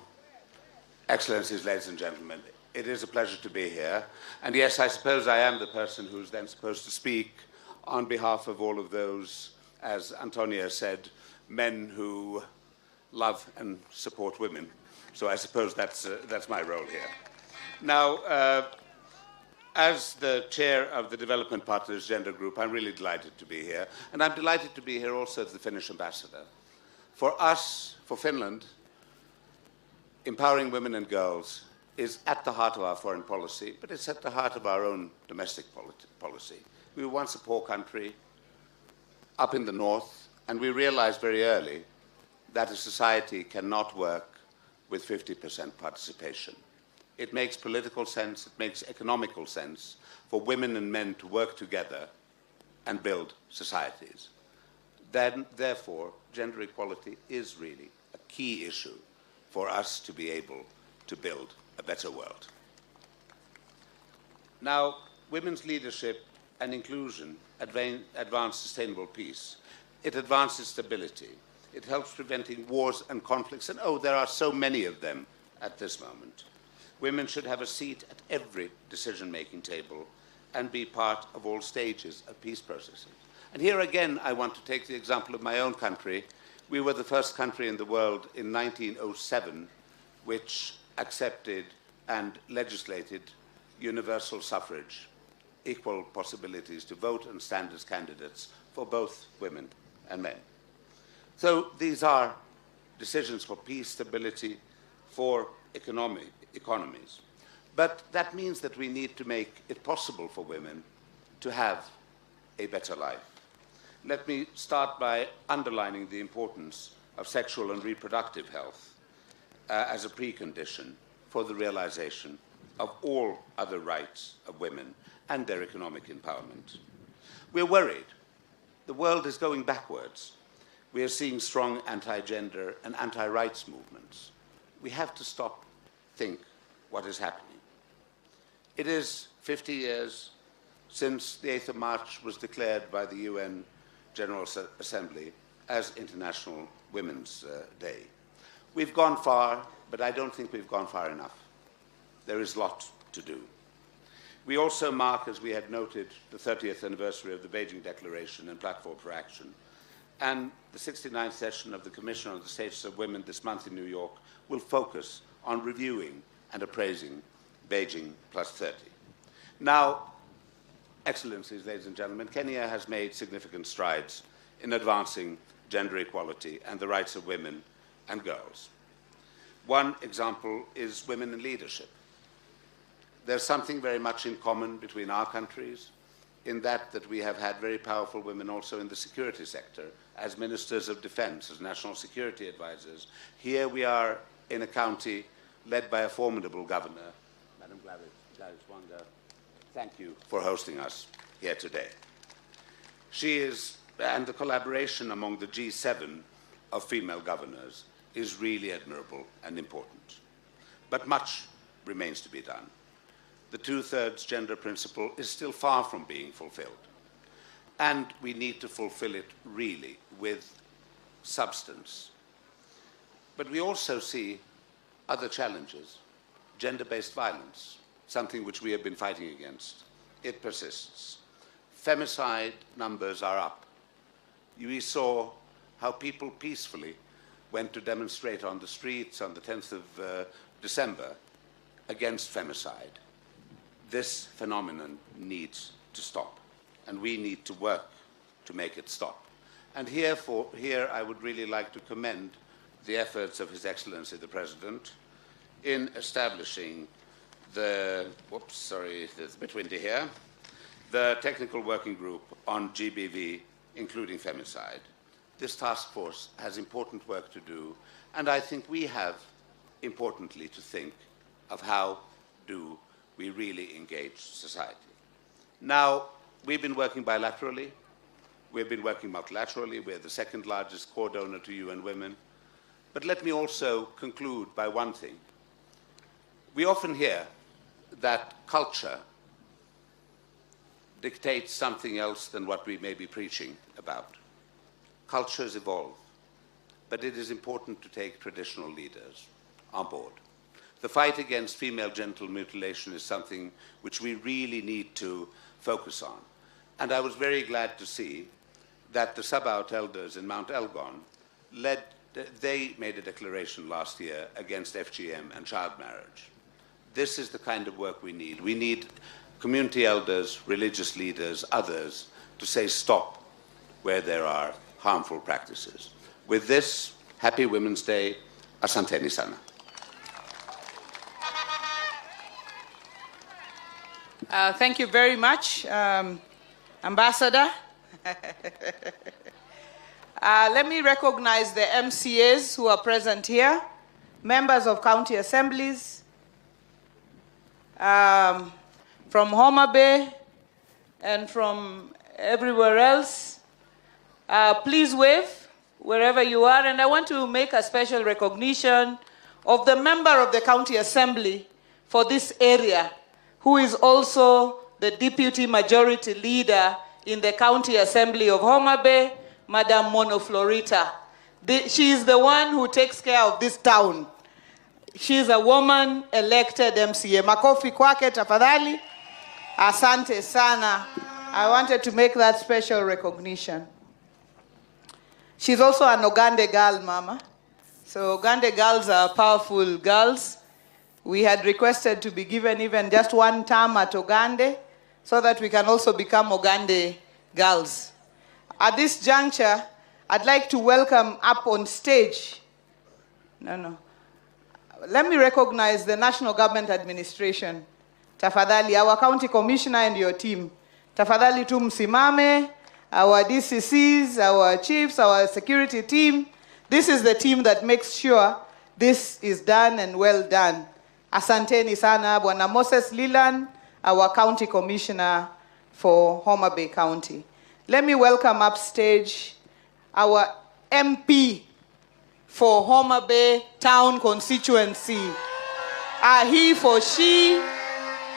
Excellencies, ladies and gentlemen, it is a pleasure to be here. And yes, I suppose I am the person who's then supposed to speak on behalf of all of those, as Antonia said, men who love and support women. So I suppose that's my role here. Now, as the chair of the Development Partners Gender Group, I'm really delighted to be here. And I'm delighted to be here also as the Finnish ambassador. For us, for Finland, empowering women and girls is at the heart of our foreign policy, but it's at the heart of our own domestic policy. We were once a poor country up in the north, and we realized very early that a society cannot work with 50% participation. It makes political sense, it makes economical sense for women and men to work together and build societies. Then, therefore, gender equality is really a key issue for us to be able to build a better world. Now, women's leadership and inclusion advance sustainable peace. It advances stability. It helps preventing wars and conflicts, and oh, there are so many of them at this moment. Women should have a seat at every decision-making table and be part of all stages of peace processes. And here again, I want to take the example of my own country. We were the first country in the world in 1907 which accepted and legislated universal suffrage, equal possibilities to vote and stand as candidates for both women and men. So these are decisions for peace, stability, for economies. But that means that we need to make it possible for women to have a better life. Let me start by underlining the importance of sexual and reproductive health as a precondition for the realization of all other rights of women and their economic empowerment. We're worried. The world is going backwards. We are seeing strong anti-gender and anti-rights movements. We have to stop, think what is happening. It is 50 years since the 8th of March was declared by the UN General Assembly as International Women's Day. We've gone far, but I don't think we've gone far enough. There is a lot to do. We also mark, as we had noted, the 30th anniversary of the Beijing Declaration and Platform for Action, and the 69th session of the Commission on the Status of Women this month in New York will focus on reviewing and appraising Beijing Plus 30. Now, Excellencies, ladies and gentlemen, Kenya has made significant strides in advancing gender equality and the rights of women and girls. One example is women in leadership. There's something very much in common between our countries in that we have had very powerful women also in the security sector, as ministers of defense, as national security advisors. Here we are in a county led by a formidable governor. Madam Gladys Wanga, thank you for hosting us here today. She is, and the collaboration among the G7 of female governors is really admirable and important. But much remains to be done. The 2/3 gender principle is still far from being fulfilled. And we need to fulfill it really with substance. But we also see other challenges. Gender-based violence, something which we have been fighting against. It persists. Femicide numbers are up. We saw how people peacefully went to demonstrate on the streets on the 10th of December against femicide. This phenomenon needs to stop, and we need to work to make it stop. And here I would really like to commend the efforts of His Excellency the President in establishing the, there's a bit windy here, the Technical Working Group on GBV, including femicide. This task force has important work to do, and I think we have, importantly, to think of how do we really engage society. Now, we've been working bilaterally. We've been working multilaterally. We're the second largest core donor to UN Women. But let me also conclude by one thing. We often hear that culture dictates something else than what we may be preaching about. Cultures evolve, but it is important to take traditional leaders on board. The fight against female genital mutilation is something which we really need to focus on. And I was very glad to see that the Sabaot elders in Mount Elgon they made a declaration last year against FGM and child marriage. This is the kind of work we need. We need community elders, religious leaders, others to say stop where there are harmful practices. With this, happy Women's Day. Asanteni sana. Thank you very much, Ambassador. Let me recognize the MCAs who are present here, members of county assemblies, from Homa Bay and from everywhere else. Please wave wherever you are. And I want to make a special recognition of the member of the county assembly for this area, who is also the deputy majority leader in the county assembly of Homa Bay, Madam Mono Florita. She is the one who takes care of this town. She is a woman elected MCA. Makofi kwake tafadhali. Asante sana. I wanted to make that special recognition. She's also an Ogande girl, Mama. So Ogande girls are powerful girls. We had requested to be given even just one term at Ogande so that we can also become Ogande girls. At this juncture, I'd like to welcome up on stage. Let me recognize the National Government Administration. Tafadhali, our county commissioner and your team. Tafadhali tu msimame, our DCCs, our chiefs, our security team. This is the team that makes sure this is done and well done. Asanteni sana, Bwana Moses Leland, our county commissioner for Homa Bay County. Let me welcome upstage our MP for Homa Bay Town Constituency. He for she,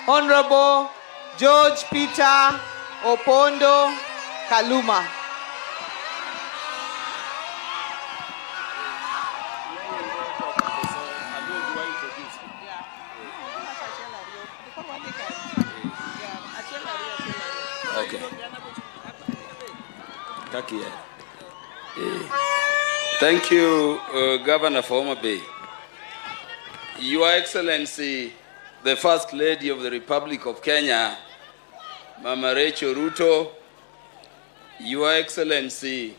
Honorable George Peter Opondo Kaluma. Okay. Thank you, Governor for Homa Bay. Your Excellency, the First Lady of the Republic of Kenya, Mama Rachel Ruto, Your Excellency,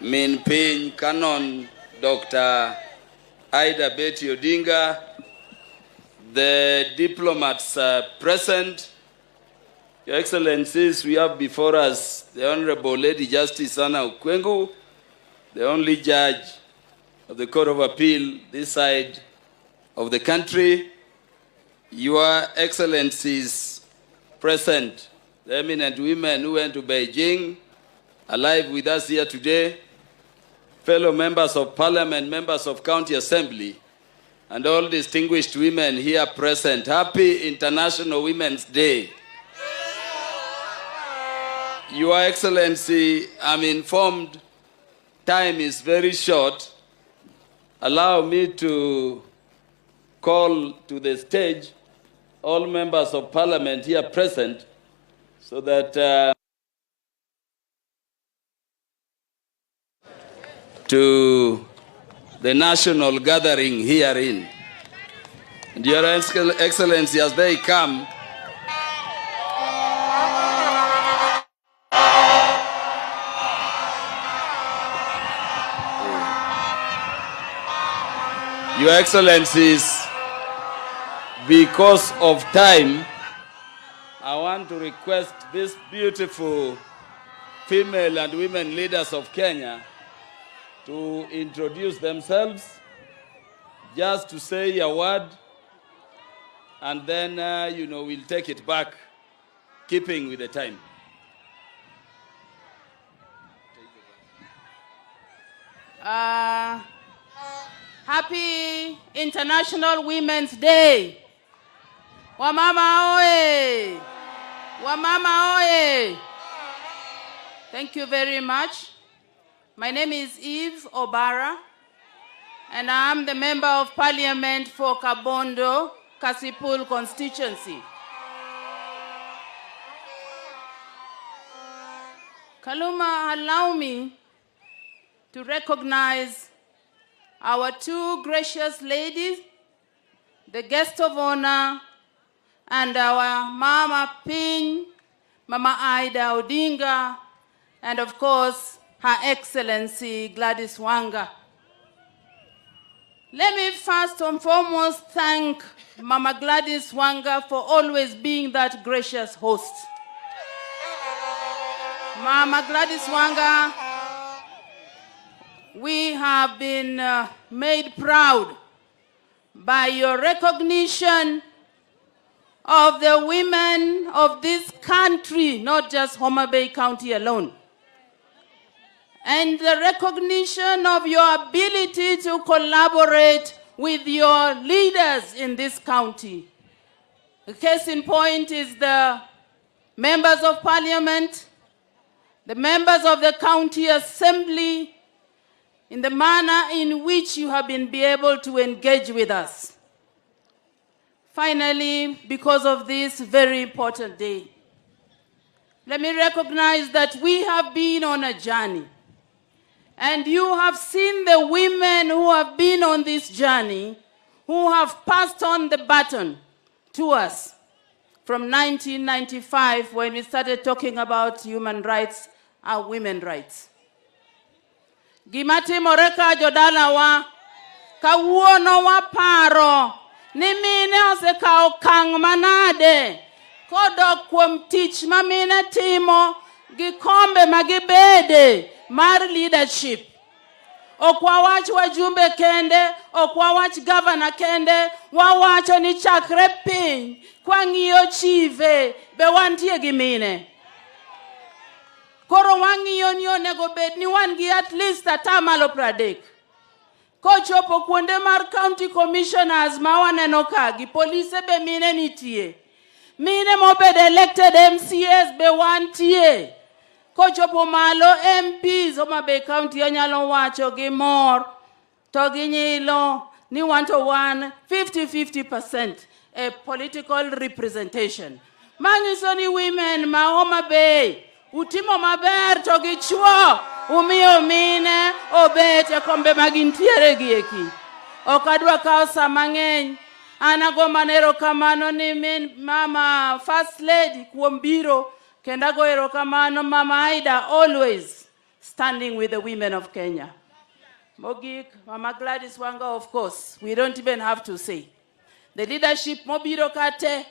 Min Piny Canon Dr. Ida Betty Odinga, the diplomats present, Your Excellencies, we have before us the Honorable Lady Justice Anna Okwengu, the only judge of the Court of Appeal this side of the country. Your Excellencies present, the eminent women who went to Beijing, alive with us here today, fellow members of Parliament, members of County Assembly, and all distinguished women here present. Happy International Women's Day. Your Excellency, I'm informed time is very short. Allow me to call to the stage all members of Parliament here present so that to the national gathering herein. And Your Excellency, as they come, Your Excellencies, because of time, I want to request these beautiful female and women leaders of Kenya to introduce themselves, just to say a word, and then, we'll take it back, keeping with the time. Happy International Women's Day. Wamama oye! Wamama oye! Thank you very much. My name is Eve Obara, and I'm the Member of Parliament for Kabondo, Kasipul constituency. Kaluma, allow me to recognize our two gracious ladies, the guest of honor, and our Mama Ping, Mama Aida Odinga, and of course, Her Excellency Gladys Wanga. Let me first and foremost thank Mama Gladys Wanga for always being that gracious host. Mama Gladys Wanga, we have been made proud by your recognition of the women of this country, not just Homa Bay County alone, and the recognition of your ability to collaborate with your leaders in this county. The case in point is the members of Parliament, the members of the County Assembly, in the manner in which you have been able to engage with us. Finally, because of this very important day, let me recognize that we have been on a journey. And you have seen the women who have been on this journey, who have passed on the baton to us from 1995 when we started talking about human rights and women's rights. Gimati moreka jodala wa kawuono wa paro ni mine oseka okang manade kodok kuom tich mamine timo gikombe magibede mar leadership. Okwawach wajumbe kende, okwawach governor kende, wawacho ni chakre piny kwang'iyo chive be wantie gi mine. Koro wang'iyo ni onego bed ni wan gi at least atamalo 30. Kochopo kuonde mar county commissioners ma waneno ka gi police be mine nitie. Mine mobed elected MCS be wantie. Kochopo malo MPs Homa Bay County anyalo wacho gi mor to gi nyilo ni want to one 50-50% a political representation. Manyiso ni women ma Homa Bay utimo maber to gi chuo umiyo mine obet e kombe magintiere gi eki. Okadwa kao sa mang'eny. Anago manero kamano ni min Mama First Lady kuom biro. Kendago erokamano Mama Aida always standing with the women of Kenya. Mogik, Mama Gladys Wanga, of course, we don't even have to say. The leadership mobiro kate,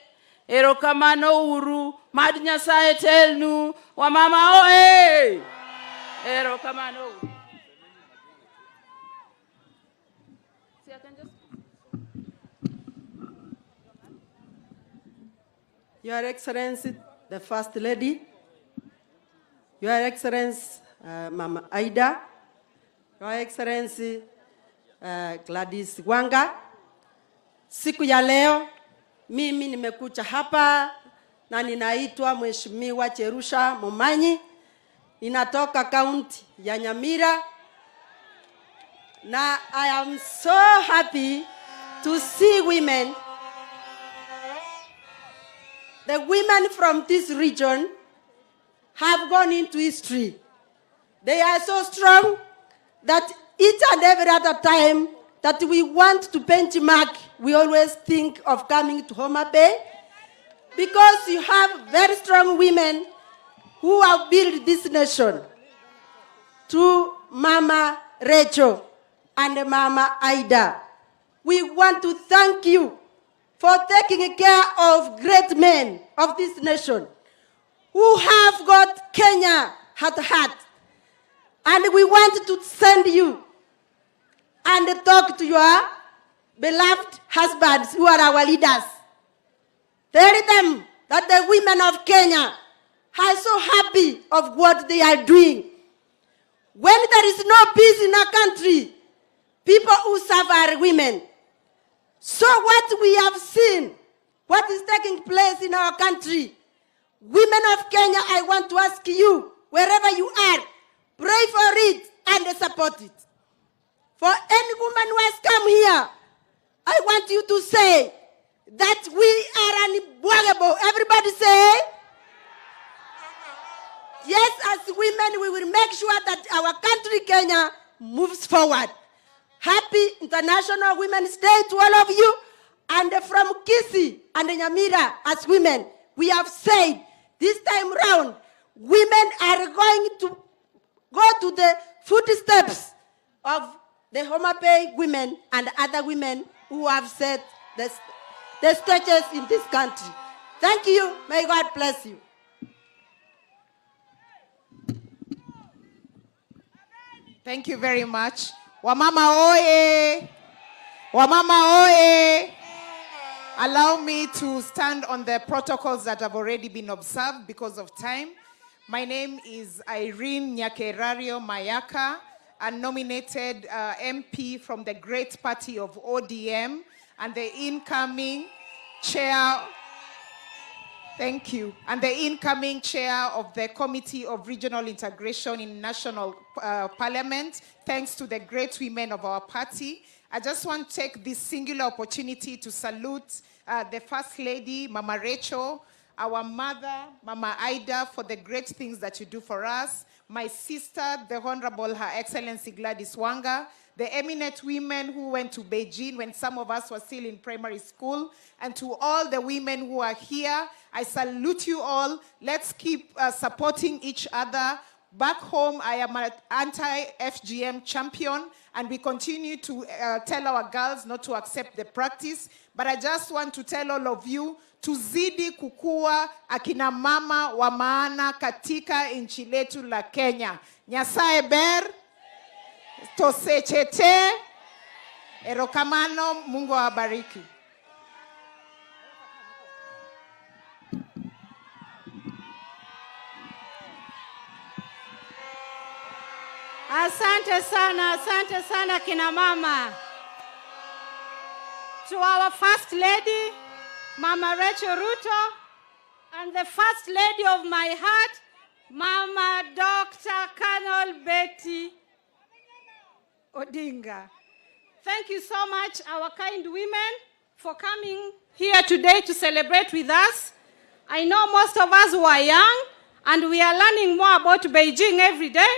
Erokamano uru, mad Nyasaye telnu, wamama oe. Erokamano uru. Your Excellency, the First Lady, Your Excellency, Mama Aida, Your Excellency, Gladys Wanga, siku ya leo, mimi nimekuja hapa na ninaitwa Mheshimiwa Cherusha Momanyi, ninatoka kaunti ya Nyamira, na I am so happy to see women. The women from this region have gone into history. They are so strong that each and every other time that we want to benchmark, we always think of coming to Homa Bay, because you have very strong women who have built this nation. To Mama Rachel and Mama Aida, we want to thank you for taking care of great men of this nation who have got Kenya at heart. And we want to send you and talk to your beloved husbands who are our leaders. Tell them that the women of Kenya are so happy of what they are doing. When there is no peace in our country, people who suffer are women. So what we have seen, what is taking place in our country, women of Kenya, I want to ask you, wherever you are, pray for it and support it. For any woman who has come here, I want you to say that we are unbreakable. Everybody say, yes, as women, we will make sure that our country, Kenya, moves forward. Happy International Women's Day to all of you. And from Kisii and Nyamira, as women, we have said this time round, women are going to go to the footsteps of the Homa Bay women and other women who have set the stages in this country. Thank you. May God bless you. Thank you very much. Wamama oye! Wamama oye! Allow me to stand on the protocols that have already been observed because of time. My name is Irene Nyakerario Mayaka, a nominated MP from the great party of ODM and the incoming chair, thank you, and the incoming chair of the Committee of Regional Integration in National Parliament, thanks to the great women of our party. I just want to take this singular opportunity to salute the First Lady, Mama Rachel, our mother, Mama Aida, for the great things that you do for us, my sister, the Honorable Her Excellency Gladys Wanga, the eminent women who went to Beijing when some of us were still in primary school, and to all the women who are here, I salute you all. Let's keep supporting each other. Back home, I am an anti-FGM champion, and we continue to tell our girls not to accept the practice. But I just want to tell all of you, tuzidi kukua akina mama wa maana katika nchi letu la Kenya. Nyasaye ber, tosechete, erokamano, Mungu awabariki. Asante sana kina mama. To our First Lady, Mama Rachel Ruto, and the First Lady of my heart, Mama Dr. Colonel Betty Odinga. Thank you so much, our kind women, for coming here today to celebrate with us. I know most of us who are young, and we are learning more about Beijing every day.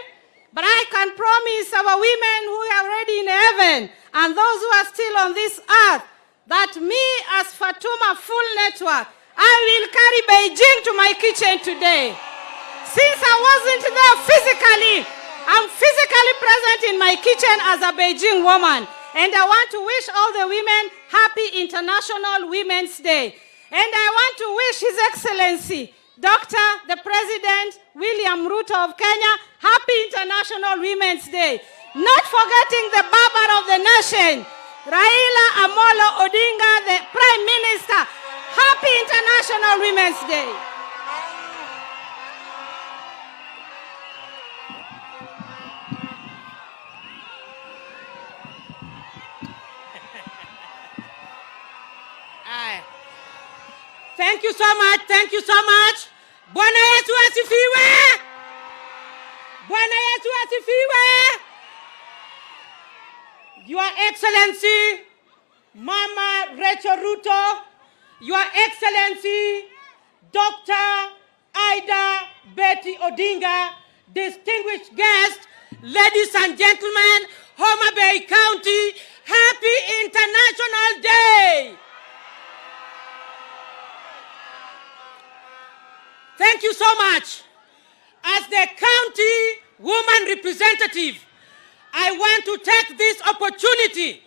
But I can promise our women who are already in heaven and those who are still on this earth that me as Fatuma Full Network, I will carry Beijing to my kitchen today. Since I wasn't there physically, I'm physically present in my kitchen as a Beijing woman. And I want to wish all the women happy International Women's Day. And I want to wish His Excellency, Dr. the President William Ruto of Kenya, Happy International Women's Day. Not forgetting the Baba of the nation, Raila Amolo Odinga, the Prime Minister. Happy International Women's Day. Thank you so much. Thank you so much. Bwana Yesu asifiwe. Bwana Yesu asifiwe. Your Excellency, Mama Rachel Ruto, Your Excellency, Dr. Ida Betty Odinga, distinguished guests, ladies and gentlemen, Homa Bay County, Happy International Day. Thank you so much. As the county woman representative, I want to take this opportunity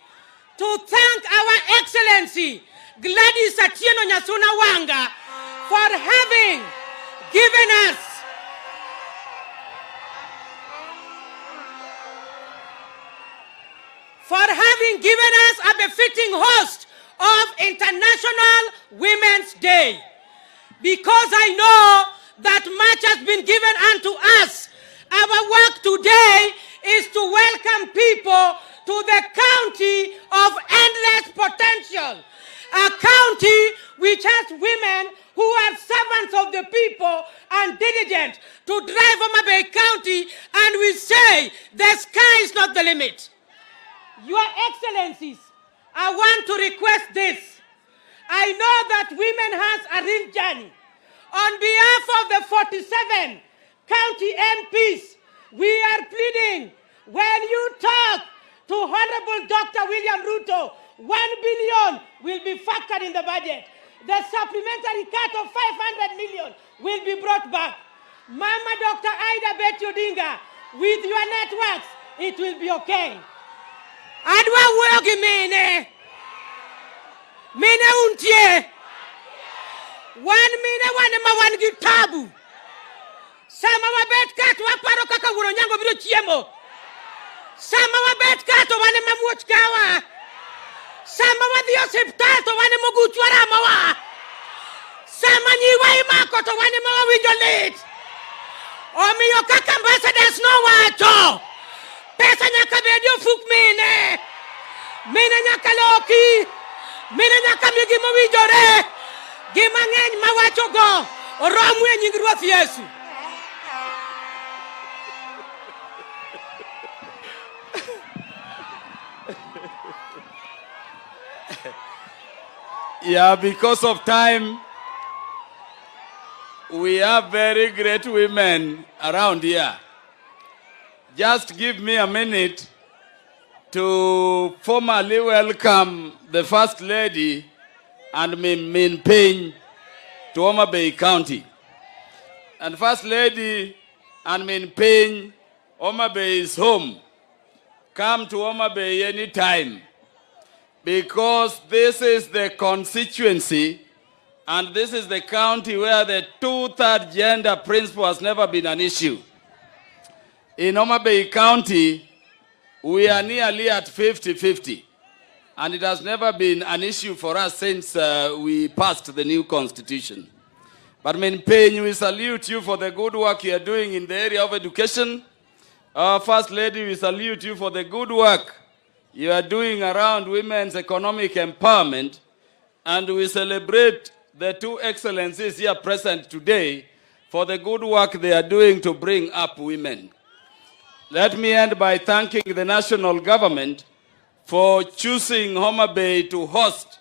to thank our Excellency Gladys Atieno Nyasuna Wanga for having given us a befitting host of International Women's Day. Because I know that much has been given unto us, our work today is to welcome people to the county of endless potential, a county which has women who are servants of the people and diligent to drive Homa Bay County, and we say the sky is not the limit. Your Excellencies, I want to request this. I know that women has a real journey. On behalf of the 47 county MPs, we are pleading, when you talk to Honorable Dr. William Ruto, 1 billion will be factored in the budget. The supplementary cut of 500 million will be brought back. Mama Dr. Ida Betty Odinga, with your networks, it will be okay. Adwa wogi mine untie. One gitabu. Sama wabet kato waparo kaka uronyango biro chiemo. Sama wabet kato wane mamuch kawa. Sama wadhiyo siptato wane muguchwara mawa. Sama nyiwa imako to wane mawa wijolit. Omiyo kaka ambassadors no wacho. Pesa nyaka bedio fuk mine. Mine nyaka loki. Mine nyaka migi mwijore. Gimang'eny mawacho go oromu e nying Ruoth Yesu. Yeah, because of time, we have very great women around here. Just give me a minute to formally welcome the First Lady and Min Ping to Homa Bay County. And First Lady and Min Ping, Homa Bay is home. Come to Homa Bay anytime, because this is the constituency and this is the county where the 2/3 gender principle has never been an issue. In Homa Bay County, we are nearly at 50-50. And it has never been an issue for us since we passed the new constitution. But Min Ping, we salute you for the good work you are doing in the area of education. Our First Lady, we salute you for the good work you are doing around women's economic empowerment. And we celebrate the two excellencies here present today for the good work they are doing to bring up women. Let me end by thanking the national government for choosing Homa Bay to host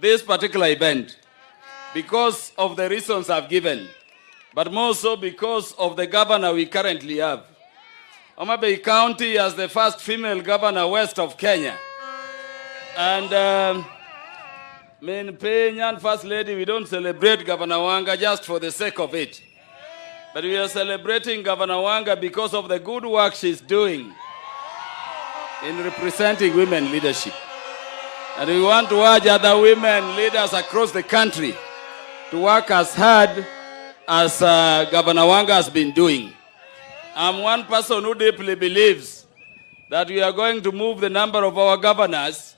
this particular event because of the reasons I've given, but more so because of the governor we currently have. Homa Bay County has the first female governor west of Kenya. And Min Ping and First Lady, we don't celebrate Governor Wanga just for the sake of it. But we are celebrating Governor Wanga because of the good work she's doing in representing women leadership. And we want to urge other women leaders across the country to work as hard as Governor Wanga has been doing. I'm one person who deeply believes that we are going to move the number of our governors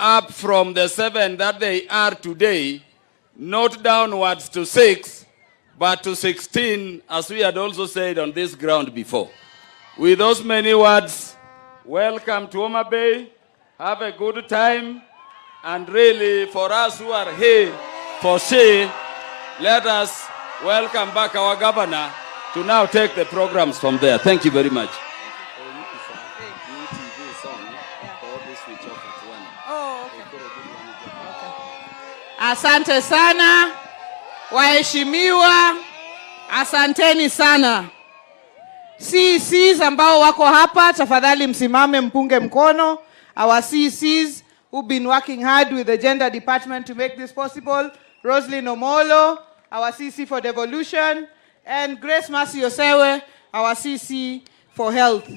up from the 7 that they are today, not downwards to 6, but to 16, as we had also said on this ground before. With those many words, welcome to Homa Bay. Have a good time. And really, for us who are here for she, let us welcome back our governor to now take the programs from there. Thank you very much. Asante sana, waheshimiwa, asanteni sana. CCs ambao wako hapa, tafadhali msimame mpunge mkono. Our CCs who've been working hard with the gender department to make this possible. Roslyn Omolo, our CC for devolution, and Grace Mercy Osewe, our CC for health.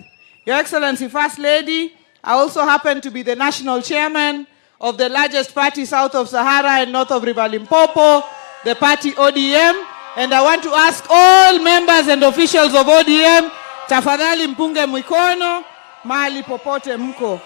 Your Excellency First Lady, I also happen to be the national chairman of the largest party south of Sahara and north of River Limpopo, the party ODM. And I want to ask all members and officials of ODM, tafadhali mpunge mikono, mahali popote mko.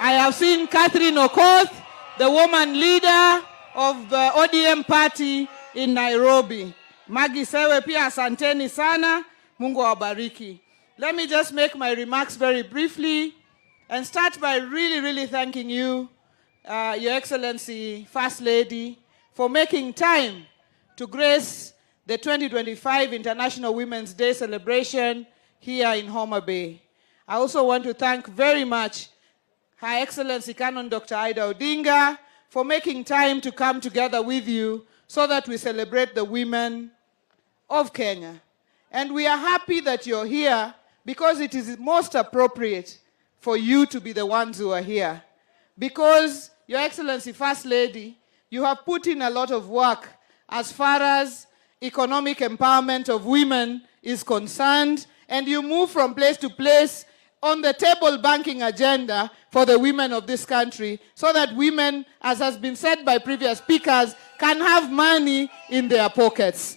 I have seen Catherine Okoth, the woman leader of the ODM party in Nairobi. Magi Sewe pia asanteni sana, Mungu awabariki. Let me just make my remarks very briefly and start by really thanking you, Your Excellency, First Lady, for making time to grace the 2025 International Women's Day celebration here in Homa Bay. I also want to thank very much Her Excellency Canon Dr. Ida Odinga for making time to come together with you so that we celebrate the women of Kenya. And we are happy that you're here because it is most appropriate for you to be the ones who are here. Because, Your Excellency First Lady, you have put in a lot of work as far as economic empowerment of women is concerned, and you move from place to place on the table banking agenda for the women of this country so that women, as has been said by previous speakers, can have money in their pockets.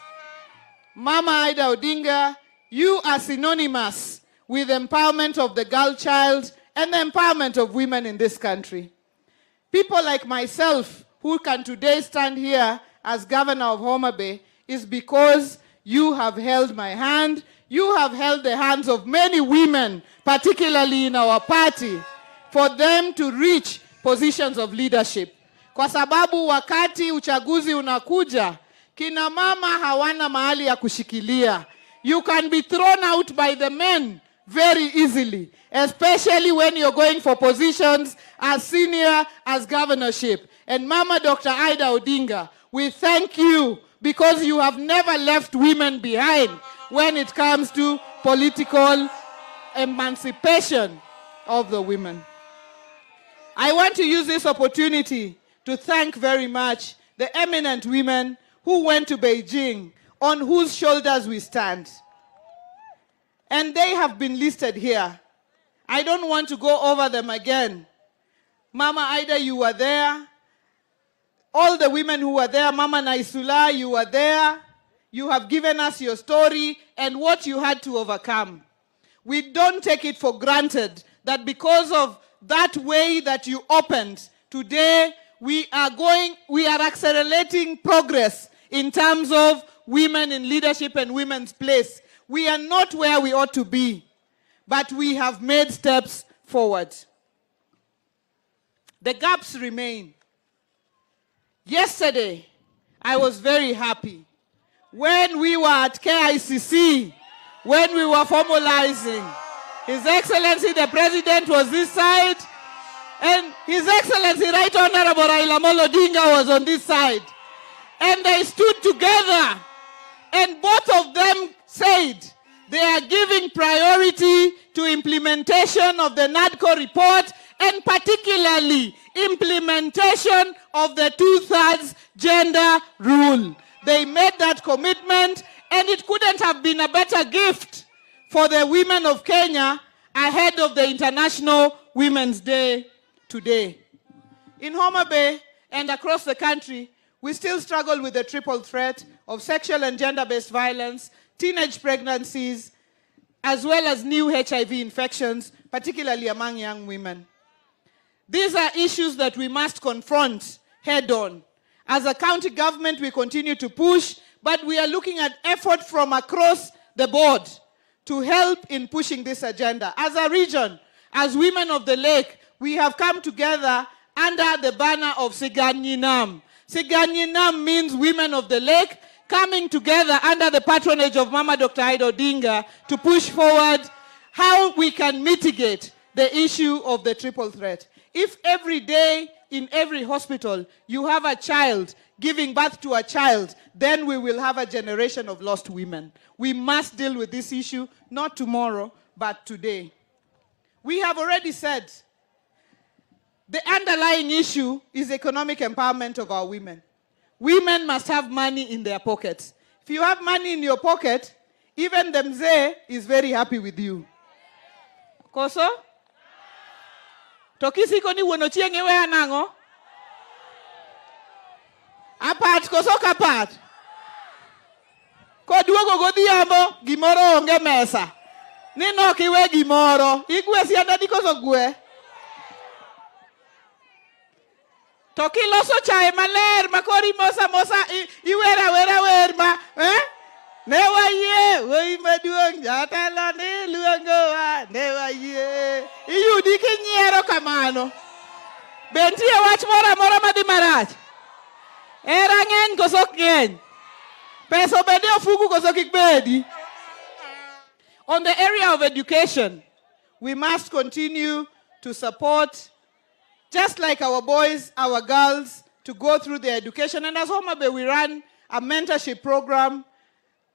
Mama Ida Odinga, you are synonymous with the empowerment of the girl child and the empowerment of women in this country. People like myself who can today stand here as governor of Homa Bay is because you have held my hand. You have held the hands of many women, particularly in our party, for them to reach positions of leadership. Kwa sababu wakati uchaguzi unakuja, kina mama hawana mahali ya kushikilia. You can be thrown out by the men very easily, especially when you're going for positions as senior as governorship. And Mama Dr. Ida Odinga, we thank you because you have never left women behind when it comes to political emancipation of the women. I want to use this opportunity to thank very much the eminent women who went to Beijing, on whose shoulders we stand. And they have been listed here. I don't want to go over them again. Mama Ida, you were there. All the women who were there, Mama Naisula, you were there. You have given us your story and what you had to overcome. We don't take it for granted that because of that way that you opened, today we are accelerating progress in terms of women in leadership and women's place. We are not where we ought to be, but we have made steps forward. The gaps remain. Yesterday, I was very happy. When we were at KICC, when we were formalizing, His Excellency the President was this side, and His Excellency Right Honorable Raila Amolo Odinga was on this side. And they stood together, and both of them said they are giving priority to implementation of the NADCO report, and particularly implementation of the 2/3 gender rule. They made that commitment, and it couldn't have been a better gift for the women of Kenya ahead of the International Women's Day today. In Homa Bay and across the country, we still struggle with the triple threat of sexual and gender-based violence, teenage pregnancies, as well as new HIV infections, particularly among young women. These are issues that we must confront head-on. As a county government, we continue to push, but we are looking at effort from across the board to help in pushing this agenda. As a region, as women of the lake, we have come together under the banner of Siganyinam. Siganyinam means women of the lake coming together under the patronage of Mama Dr. Aida Odinga to push forward how we can mitigate the issue of the triple threat. If every day in every hospital you have a child giving birth to a child, then we will have a generation of lost women. We must deal with this issue, not tomorrow, but today. We have already said the underlying issue is economic empowerment of our women. Women must have money in their pockets. If you have money in your pocket, even the mzee is very happy with you. Koso? Tokisi koni wono chienge we anango? Apat koso kapat? Koduogo godhiambo gimoro onge mesa. Nino kiwe gimoro. Igwe sianda di koso gwe. Toki loso chae maler makori mosa iwera werma. Newa ye, woi maduong jatelo ni luongo wa. Newa ye. Iyudi kinyiero kamano. Bentie wach mora madhi marach. Era ng'eny koso ok ng'eny. Peso bende ofugu koso kik bedi. On the area of education, we must continue to support, just like our boys, our girls, to go through their education. And as Homa Bay, we run a mentorship program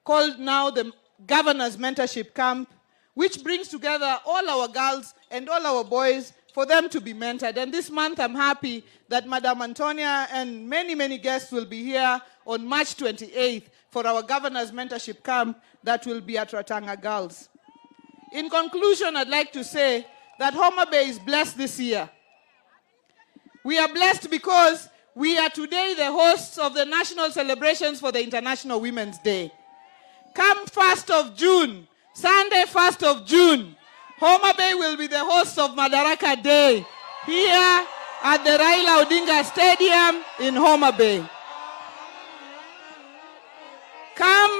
called now the Governor's Mentorship Camp, which brings together all our girls and all our boys for them to be mentored. And this month, I'm happy that Madam Antonia and many guests will be here on March 28th for our Governor's Mentorship Camp that will be at Ratanga Girls. In conclusion, I'd like to say that Homa Bay is blessed this year. We are blessed because we are today the hosts of the national celebrations for the International Women's Day. Come 1st of June, Sunday 1st of June, Homa Bay will be the host of Madaraka Day here at the Raila Odinga Stadium in Homa Bay. Come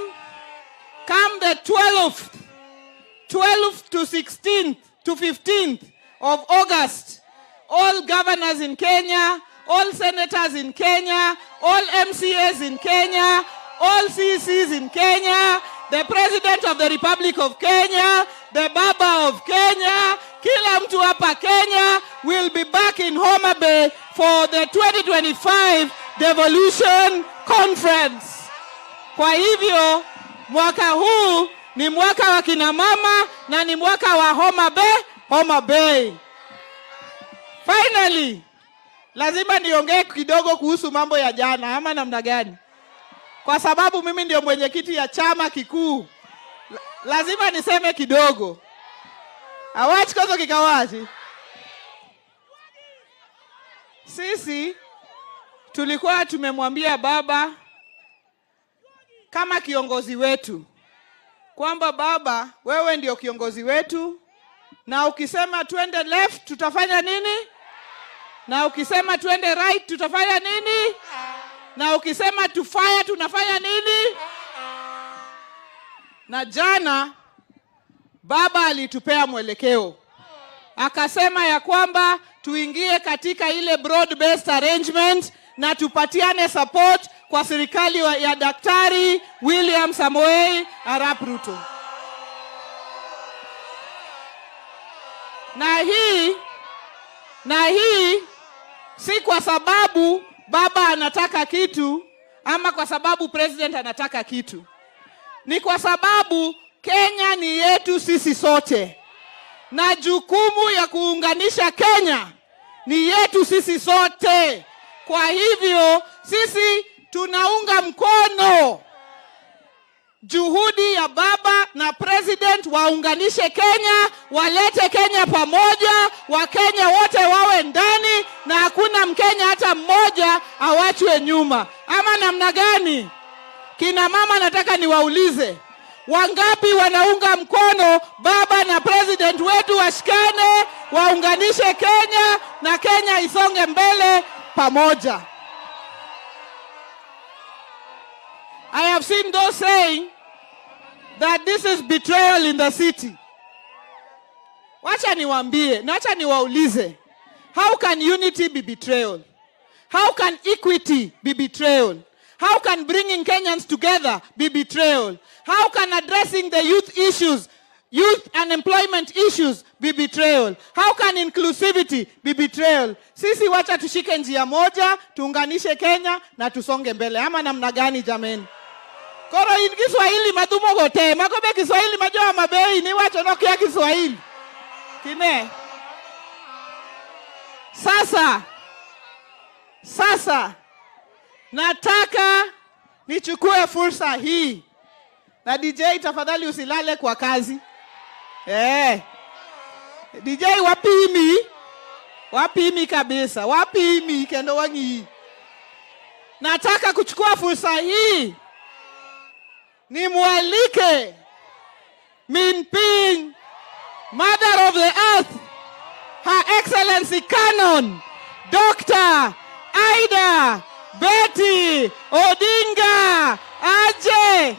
the 12th to 16th to 15th of August, all governors in Kenya, all senators in Kenya, all MCAs in Kenya, all CCs in Kenya, the President of the Republic of Kenya, the Baba of Kenya, kila mtu hapa Kenya will be back in Homa Bay for the 2025 Devolution Conference. Kwa hivyo, mwaka huu ni mwaka wa kina mama na ni mwaka wa Homa Bay. Finally, lazima niongee kidogo kuhusu mambo ya jana, ama namna gani? Kwa sababu mimi ndio mwenyekiti ya chama kikuu. Lazima niseme kidogo. Awachi kozo kikawachi. Sisi tulikuwa tumemwambia baba kama kiongozi wetu kwamba baba, wewe ndio kiongozi wetu, na ukisema tuende left tutafanya nini? Na ukisema tuende right tutafanya nini? Na ukisema tufaya tunafanya nini? Na jana baba alitupea mwelekeo. Akasema ya kwamba tuingie katika ile broad based arrangement na tupatiane support kwa serikali ya Daktari William Samoei Arap Ruto. Na hii si kwa sababu baba anataka kitu ama kwa sababu president anataka kitu. Ni kwa sababu Kenya ni yetu sisi sote. Na jukumu ya kuunganisha Kenya ni yetu sisi sote. Kwa hivyo sisi tunaunga mkono juhudi ya baba na president waunganishe Kenya, walete Kenya pamoja, Wakenya wote wawe ndani na hakuna Mkenya hata mmoja awachwe nyuma. Ama namna gani? Kina mama nataka niwaulize, wangapi wanaunga mkono baba na president wetu washikane, waunganishe Kenya na Kenya isonge mbele pamoja? I have seen those saying that this is betrayal in the city. Wacha niwaambie, na wacha niwaulize, how can unity be betrayal? How can equity be betrayal? How can bringing Kenyans together be betrayal? How can addressing the youth issues, youth unemployment issues be betrayal? How can inclusivity be betrayal? Sisi wacha tushike njia moja, tuunganishe Kenya na tusonge mbele. Ama namna gani jameni? Koro in Kiswahili madumo gote, makobe Kiswahili majoa mabei, ni wacho nokia Kiswahili. Kine? Sasa, nataka nichukue fursa hii. Na DJ tafadhali usilale kwa kazi. DJ wapimi kabisa, wapimi kendo wangi. Nataka kuchukua fursa hii nimwalike Minping, Mother of the Earth, Her Excellency Canon Dr. Aida Betty Odinga aje.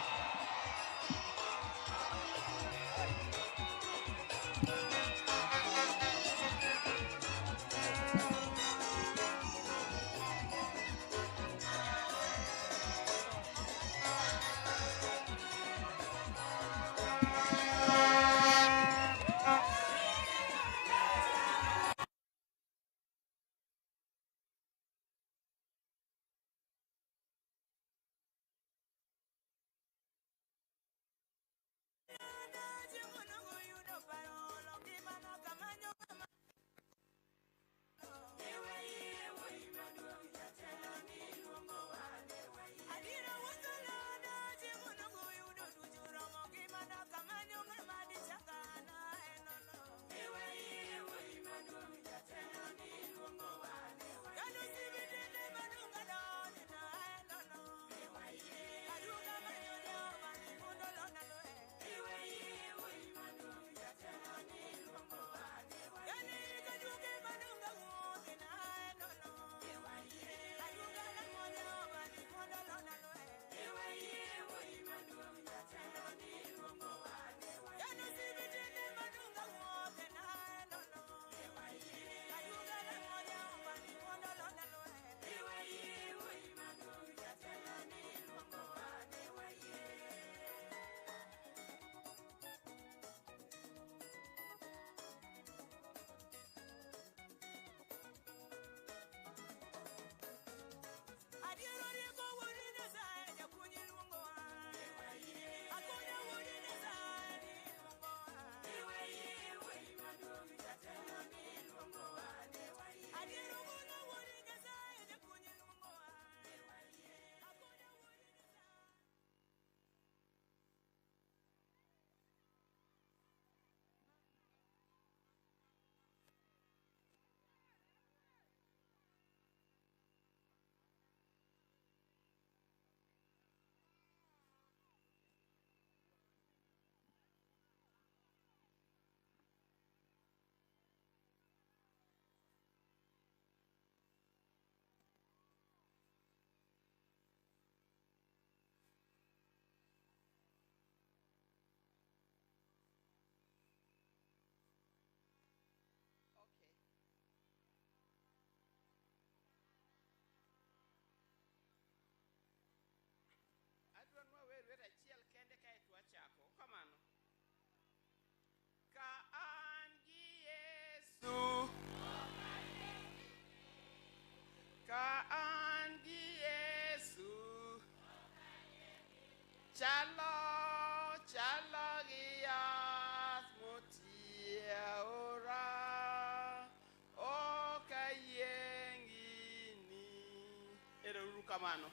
Kamano.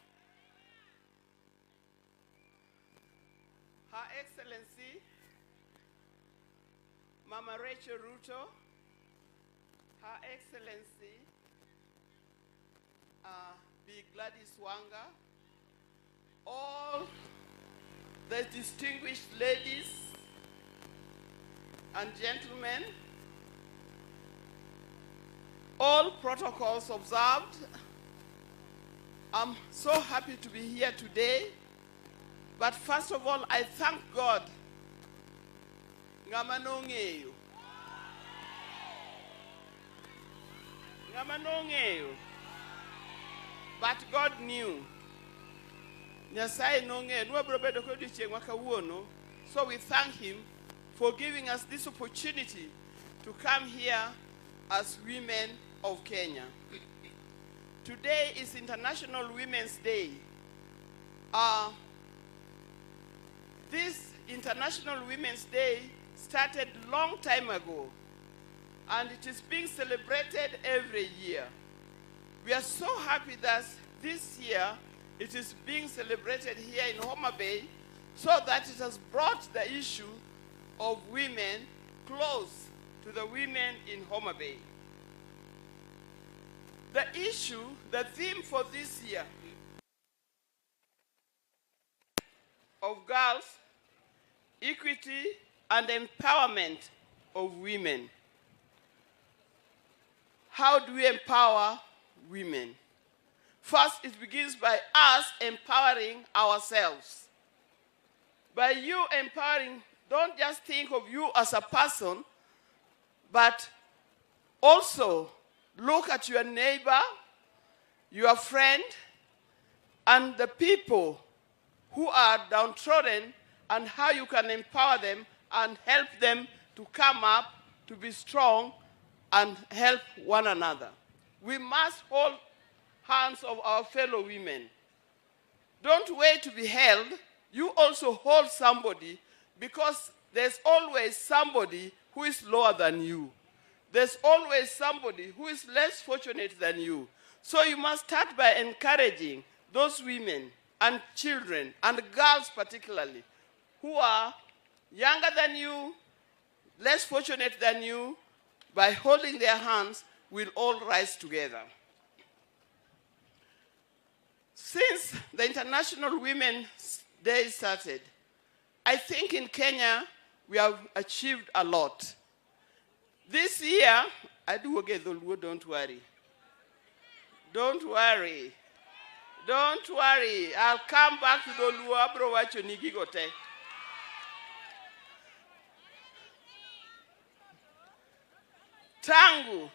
Her Excellency Mama Rachel Ruto, Her Excellency Gladys Wanga, all the distinguished ladies and gentlemen, all protocols observed. I'm so happy to be here today. But first of all, I thank God. Ngamanongeyo. Ngamanongeyo. But God knew. Nyasaye nongeyo. Nuabrobedo kodi chengwa kawuono. So we thank him for giving us this opportunity to come here as women of Kenya. Today is International Women's Day. This International Women's Day started long time ago, and it is being celebrated every year. We are so happy that this year it is being celebrated here in Homa Bay, so that it has brought the issue of women close to the women in Homa Bay. The issue, the theme for this year of girls, equity and empowerment of women. How do we empower women? First, it begins by us empowering ourselves. By you empowering, don't just think of you as a person, but also look at your neighbor, your friend, and the people who are downtrodden, and how you can empower them and help them to come up, to be strong, and help one another. We must hold hands of our fellow women. Don't wait to be held. You also hold somebody, because there's always somebody who is lower than you. There's always somebody who is less fortunate than you. So you must start by encouraging those women and children, and girls particularly, who are younger than you, less fortunate than you. By holding their hands, we'll all rise together. Since the International Women's Day started, I think in Kenya we have achieved a lot. This year, I do get the Lord, don't worry. Don't worry. Don't worry. I'll come back to the Lord, bro, what you need to go take. Tangu,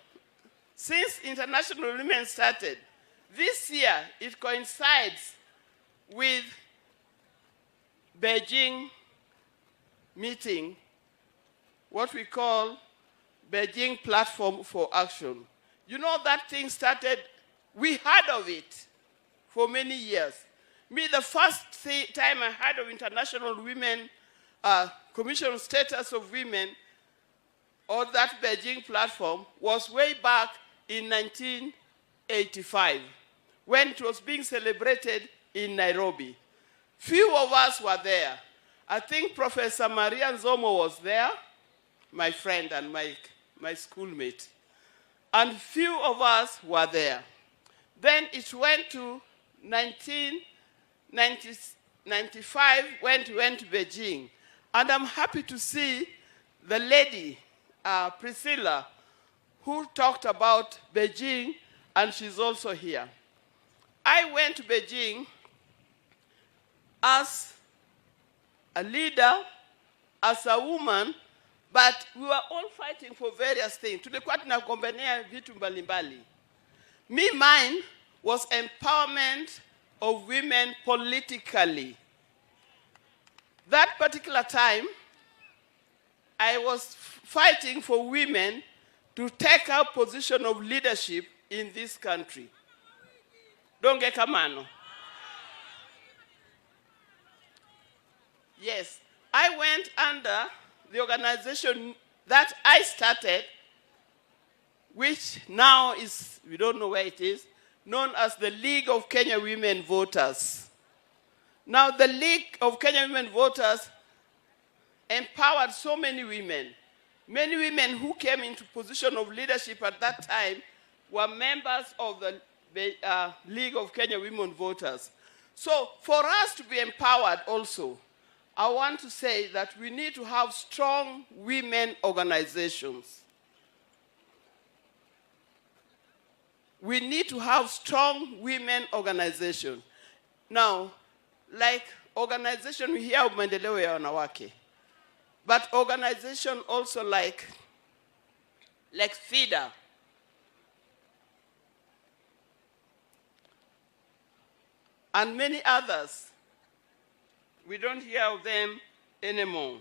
since International Women started, this year it coincides with Beijing meeting, what we call Beijing Platform for Action. You know that thing started, we heard of it for many years. Me, the first time I heard of International Women Commission Status of Women, or that Beijing platform, was way back in 1985, when it was being celebrated in Nairobi. Few of us were there. I think Professor Maria Nzomo was there, my friend and my schoolmate. And few of us were there. Then it went to 1995, when it went to Beijing. And I'm happy to see the lady, Priscilla, who talked about Beijing, and she's also here. I went to Beijing as a leader, as a woman, but we were all fighting for various things. Tulikuwa tunagombania vitu mbalimbali. Mine was empowerment of women politically. That particular time, I was fighting for women to take a position of leadership in this country. Don't get kamano. Yes, I went under the organization that I started, which now is, we don't know where it is, known as the League of Kenya Women Voters. Now, the League of Kenya Women Voters empowered so many women. Many women who came into position of leadership at that time were members of the League of Kenya Women Voters. So for us to be empowered also, I want to say that we need to have strong women organizations. We need to have strong women organizations. Now, like organization, we hear of maendeleo ya wanawake. But organization also like FIDA. And many others. We don't hear of them anymore.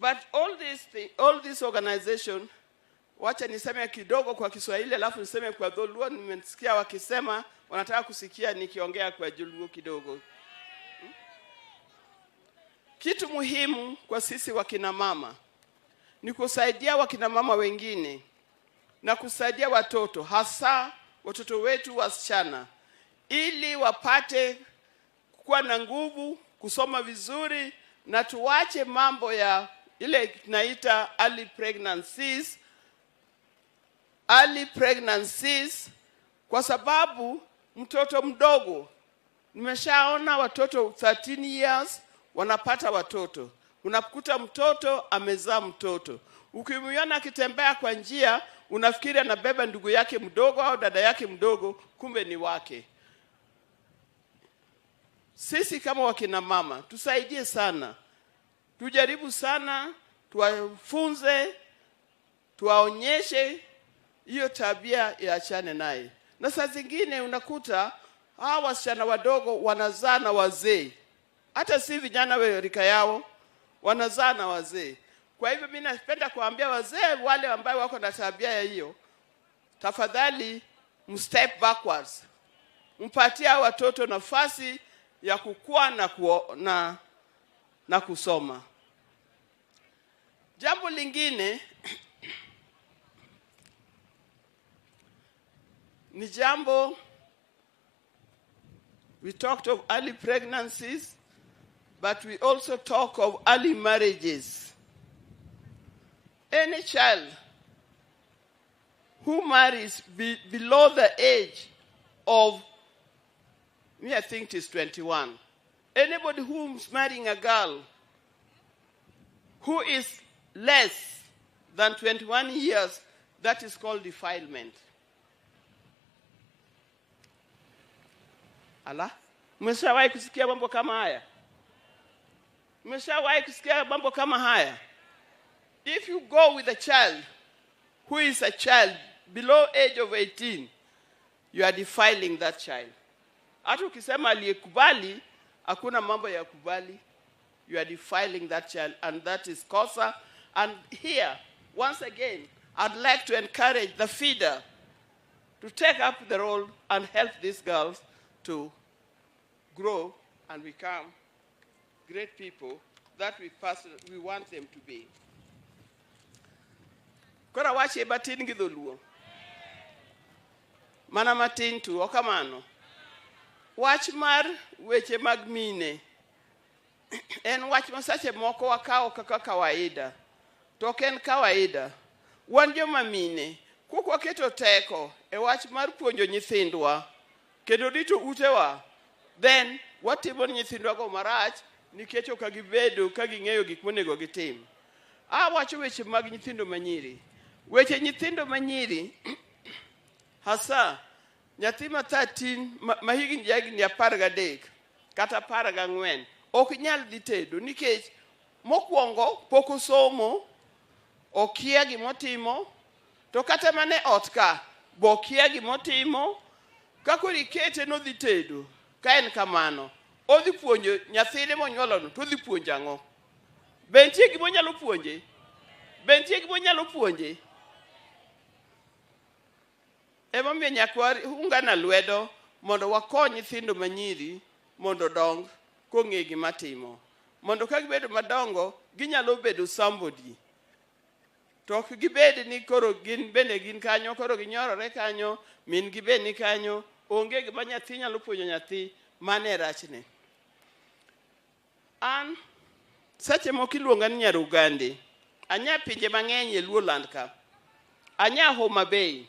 But all these organizations, wacha niseme kidogo kwa Kiswahili alafu niseme kwa Dholuo. Nimesikia wakisema wanataka kusikia nikiongea kwa Dholuo kidogo. Kitu muhimu kwa sisi wakina mama ni kusaidia wakina mama wengine na kusaidia watoto, hasa watoto wetu wasichana, ili wapate kuwa na nguvu, kusoma vizuri, na tuache mambo ya ile tunaita early pregnancies, kwa sababu mtoto mdogo, nimeshaona watoto 13 years wanapata watoto. Unakuta mtoto amezaa mtoto. Ukimwona akitembea kwa njia, unafikiri anabeba ndugu yake mdogo au dada yake mdogo, kumbe ni wake. Sisi kama wakina mama, tusaidie sana. Tujaribu sana, tuwafunze, tuwaonyeshe hiyo tabia iachane naye. Na saa zingine unakuta hawa wasichana wadogo wanazaa na wazee. Hata si vijana wa rika yao, wanazaa na wazee. Kwa hivyo mimi napenda kuambia wazee wale ambao wako na tabia ya hiyo, tafadhali mstep backwards. Mpatie watoto nafasi ya kukua na kusoma. Jambo lingine ni jambo, we talked of early pregnancies, but we also talk of early marriages. Any child who marries below the age of, I think it is 21. Anybody who's marrying a girl who is less than 21 years, that is called defilement. Ala? Mmeshawahi kusikia mambo kama haya? Mmeshawahi kusikia mambo kama haya? If you go with a child who is a child below age of 18, you are defiling that child. Hata ukisema aliyekubali, hakuna mambo ya kubali. You are defiling that child, and that is kosa. And here, once again, I'd like to encourage the FIDA to take up the role and help these girls to grow and become great people that we want them to be. Kora wache batin gi Dholuo. Mana matin tu okamano. Wach mar weche mag mine en wach masache moko wakao kaka kawaida. Token kawaida. Wan joma mine kuko keto teko e wach mar puonjo nyithindwa kendo rito utewa, then watimo nyithindwa go marach nikech ok gibedo ka ging'eyo gik monego gitim. Wacho weche mag nyithindo manyiri. Weche nyithindo manyiri hasa nyathi ma 13 ma higni 13 kata 14 ok nyal dhi tedo nikech mokwongo pok osomo, okia gimotimo, to kata mane ot ka bokia gimotimo, kako rikete no dhi tedo. Ka en kamano, odhi puonjo nyathine monyuolono, to dhi puonjo ang'o? Bentie gimonyalo puonje? Bentie gimonyalo puonje? Ema miyo nyaka ungana lwedo mondo wakony nyithindo manyiri mondo dong kong'e gima timo. Mondo ka gibedo madongo, ginyalo bedo somebody. To ok gibed ni koro gin bende gin kanyo, koro ginyorore kanyo, min gibed ni kanyo, onge gima nyathi nyalo puonjo nyathi, mane rachne. An seche moko iluonga ni Nyarugande. Anya pinje mang'eny e Luoland ka. Anya Homa Bay.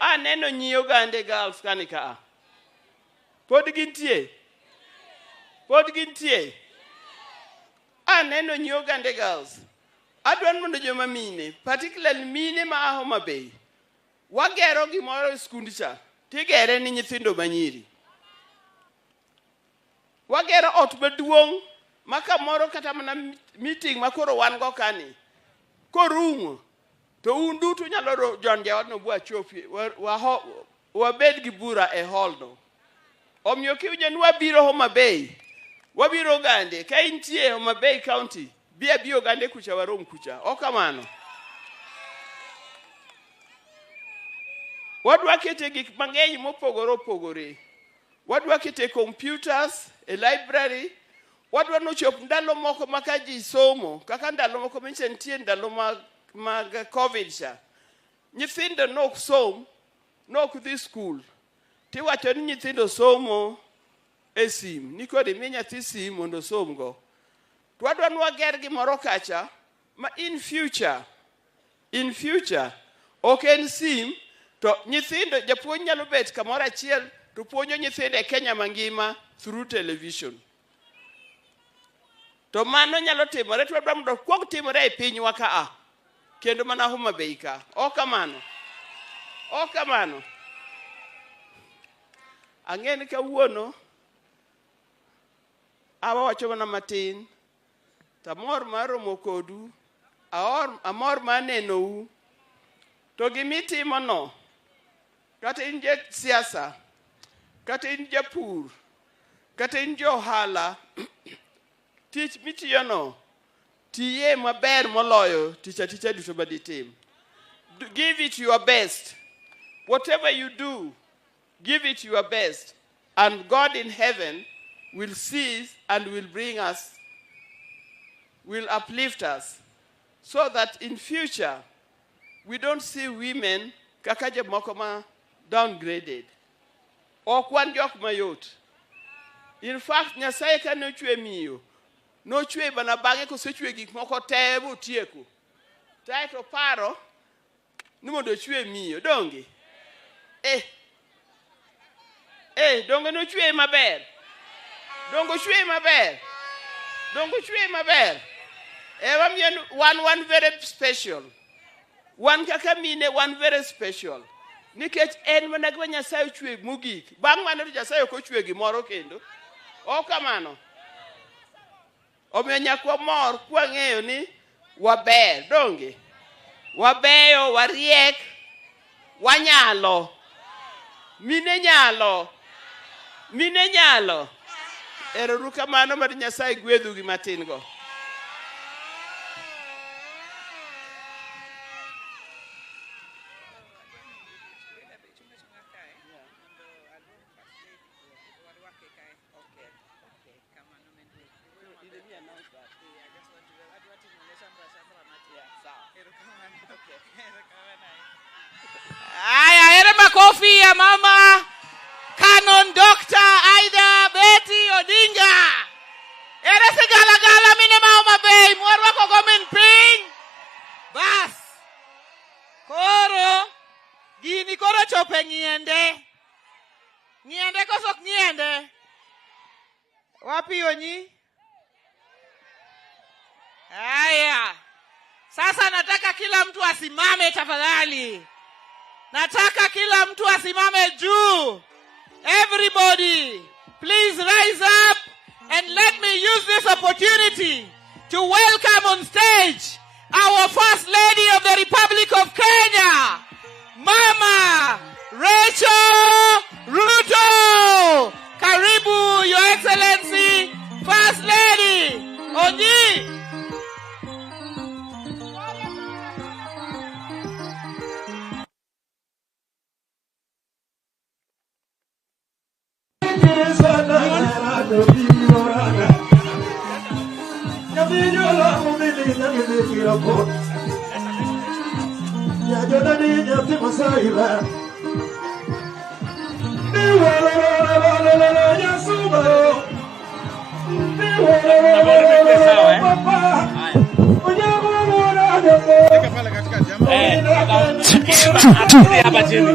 Aneno nyi Ogande girls kanika. Pod gintie. Aneno nyi Ogande girls. Adwan mondo joma mine, particularly mine ma Homa Bay. Wagero gimoro e skund cha. Tigere ni nyithindo manyiri. Wagero ot maduong' maka moro kata mana meeting makoro wan go kani. Korumo. To un duto nyalo jonde odno bua chopi. Wabed gi bura e hall no. Omiyo kiwinjo ni wabiro Homa Bay. Wabiro Ogande. Ka intie Homa Bay County. Bia Ogande kucha warom kucha. Okamano. Wadwa kete gik mang'eny mopogore. Wadwa kete computers, a library. Wadwa nochop ndalo moko maka ji somo. Kaka ndalo moko minche nitie ndalo mag COVID cha. Nyithindo nok som, nok dhi school. Tiwacho ni nyithindo somo e sim. Nikode mi nyathi sim mondo som go. Twadwa nwager gimoro kacha ma in future, ok sim, to nyithindo japuonj nyalo bet kamoro achiel to puonjo nyithindo e Kenya mangima through television. To mano nyalo timore, twadwa mondo kuog timore e pinywa ka kendo mana Homa Bay ka. Okamano. Ang'eni kawuono awacho mana matin. Tamor mar romo kodu, amor manenou, to gimitimo no, kata in siasa, kata in japur, kata in johala, tich mitiyo no, tiye maber moloyo, ticha duto baditim. Give it your best. Whatever you do, give it your best. And God in heaven will see and will bring us, will uplift us, so that in future we don't see women kakaje mokoma downgraded. Okwan jok mayot. In fact, Nyasaye ka nochwe miyo, nochwe bana bange ko sechwe gik moko tebo tieko. Tai to paro ni mondo chwe miyo donge. Donge nochwe maber. Dongo chwe maber. One very special. One kakamine, one very special. Nikech en mana gwa Nyasaye chwe mugik. Bang' mano Nyasaye ok ochwe gimoro kendo. Okamano. Omiyo nyakwa mor kwang'eyo ni waber, donge. Wabeyo, wariek, wanyalo. Mine nyalo. Erouru kamano mar Nyasaye gwedhu gi matin go. Aya, ere makofi ya mama Canon Dr. Aida Betty Odinga. Ere sigala mine ma Homa Bay, mwarwa kogo min piny. Bas. Koro, gini koro chope ng'iende. Ng'iende kosok ng'iende. Wapi onyi? Aya. Sasa nataka kila mtu asimame tafadhali. Nataka kila mtu asimame juu. Everybody, please rise up and let me use this opportunity to welcome on stage our First Lady of the Republic of Kenya, Mama Rachel Ruto. Karibu, Your Excellency, First Lady. Onyi. Hapa chini.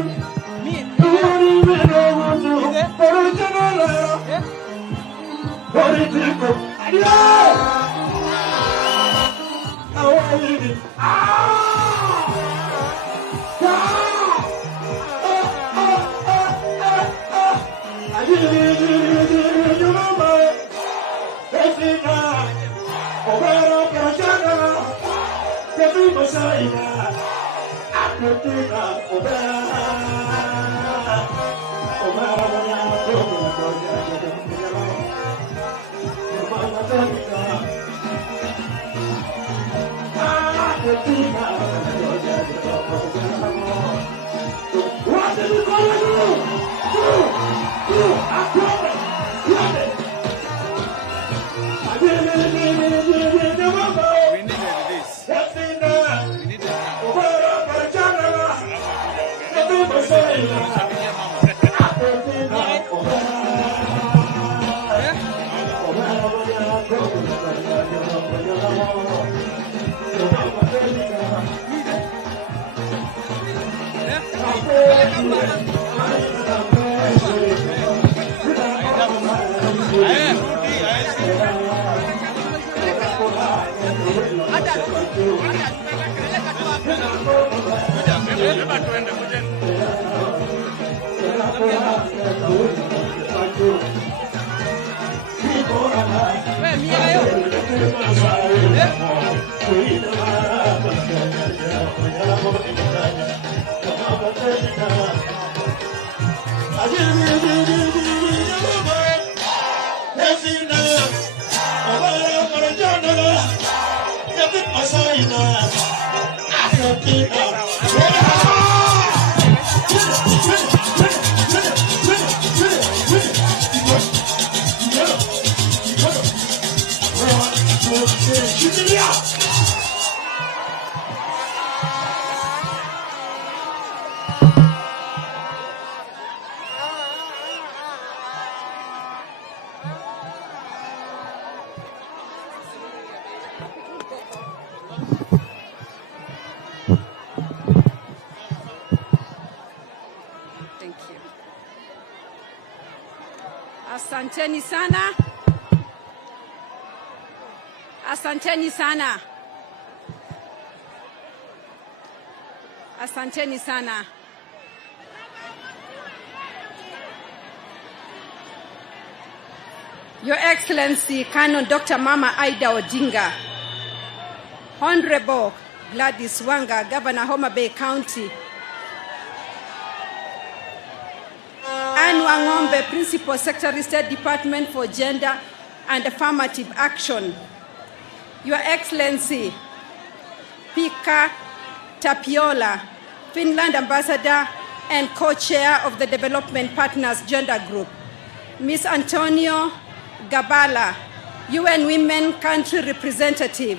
Thank you. Asanteni sana. Asanteni sana. Asanteni sana. Your Excellency, Canon Dr. Mama Aida Odinga, Honorable Gladys Wanga, Governor Homa Bay County, Anne Wangombe, Principal Secretary, State Department for Gender and Affirmative Action, Your Excellency, Pika Tapiola, Finland Ambassador and Co-Chair of the Development Partners Gender Group, Ms. Antonio Gabala, UN Women Country Representative,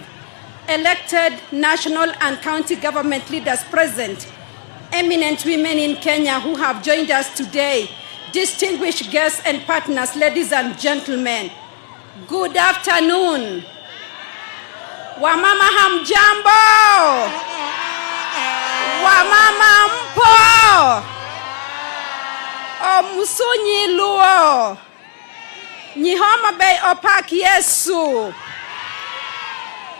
elected national and county government leaders present, eminent women in Kenya who have joined us today, distinguished guests and partners, ladies and gentlemen, good afternoon. Wamama hamjambo. Wamama mpo. Omusunyi luo. Nyi Homa Bay opak Yesu.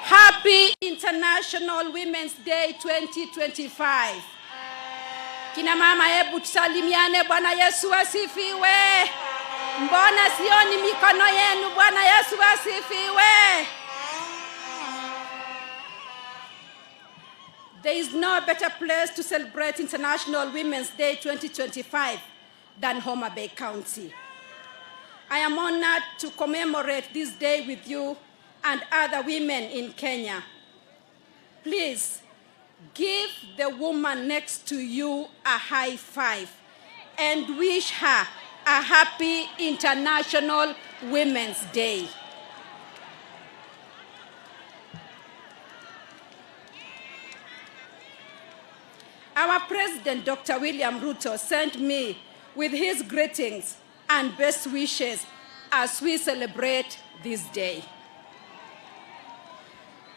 Happy International Women's Day 2025. Kina mama, hebu tusalimiane. Bwana Yesu asifiwe. Mbona sioni mikono yenu? Bwana Yesu asifiwe. There is no better place to celebrate International Women's Day 2025 than Homa Bay County. I am honored to commemorate this day with you and other women in Kenya. Please, give the woman next to you a high five and wish her a happy International Women's Day. Our President, Dr. William Ruto, sent me with his greetings and best wishes as we celebrate this day.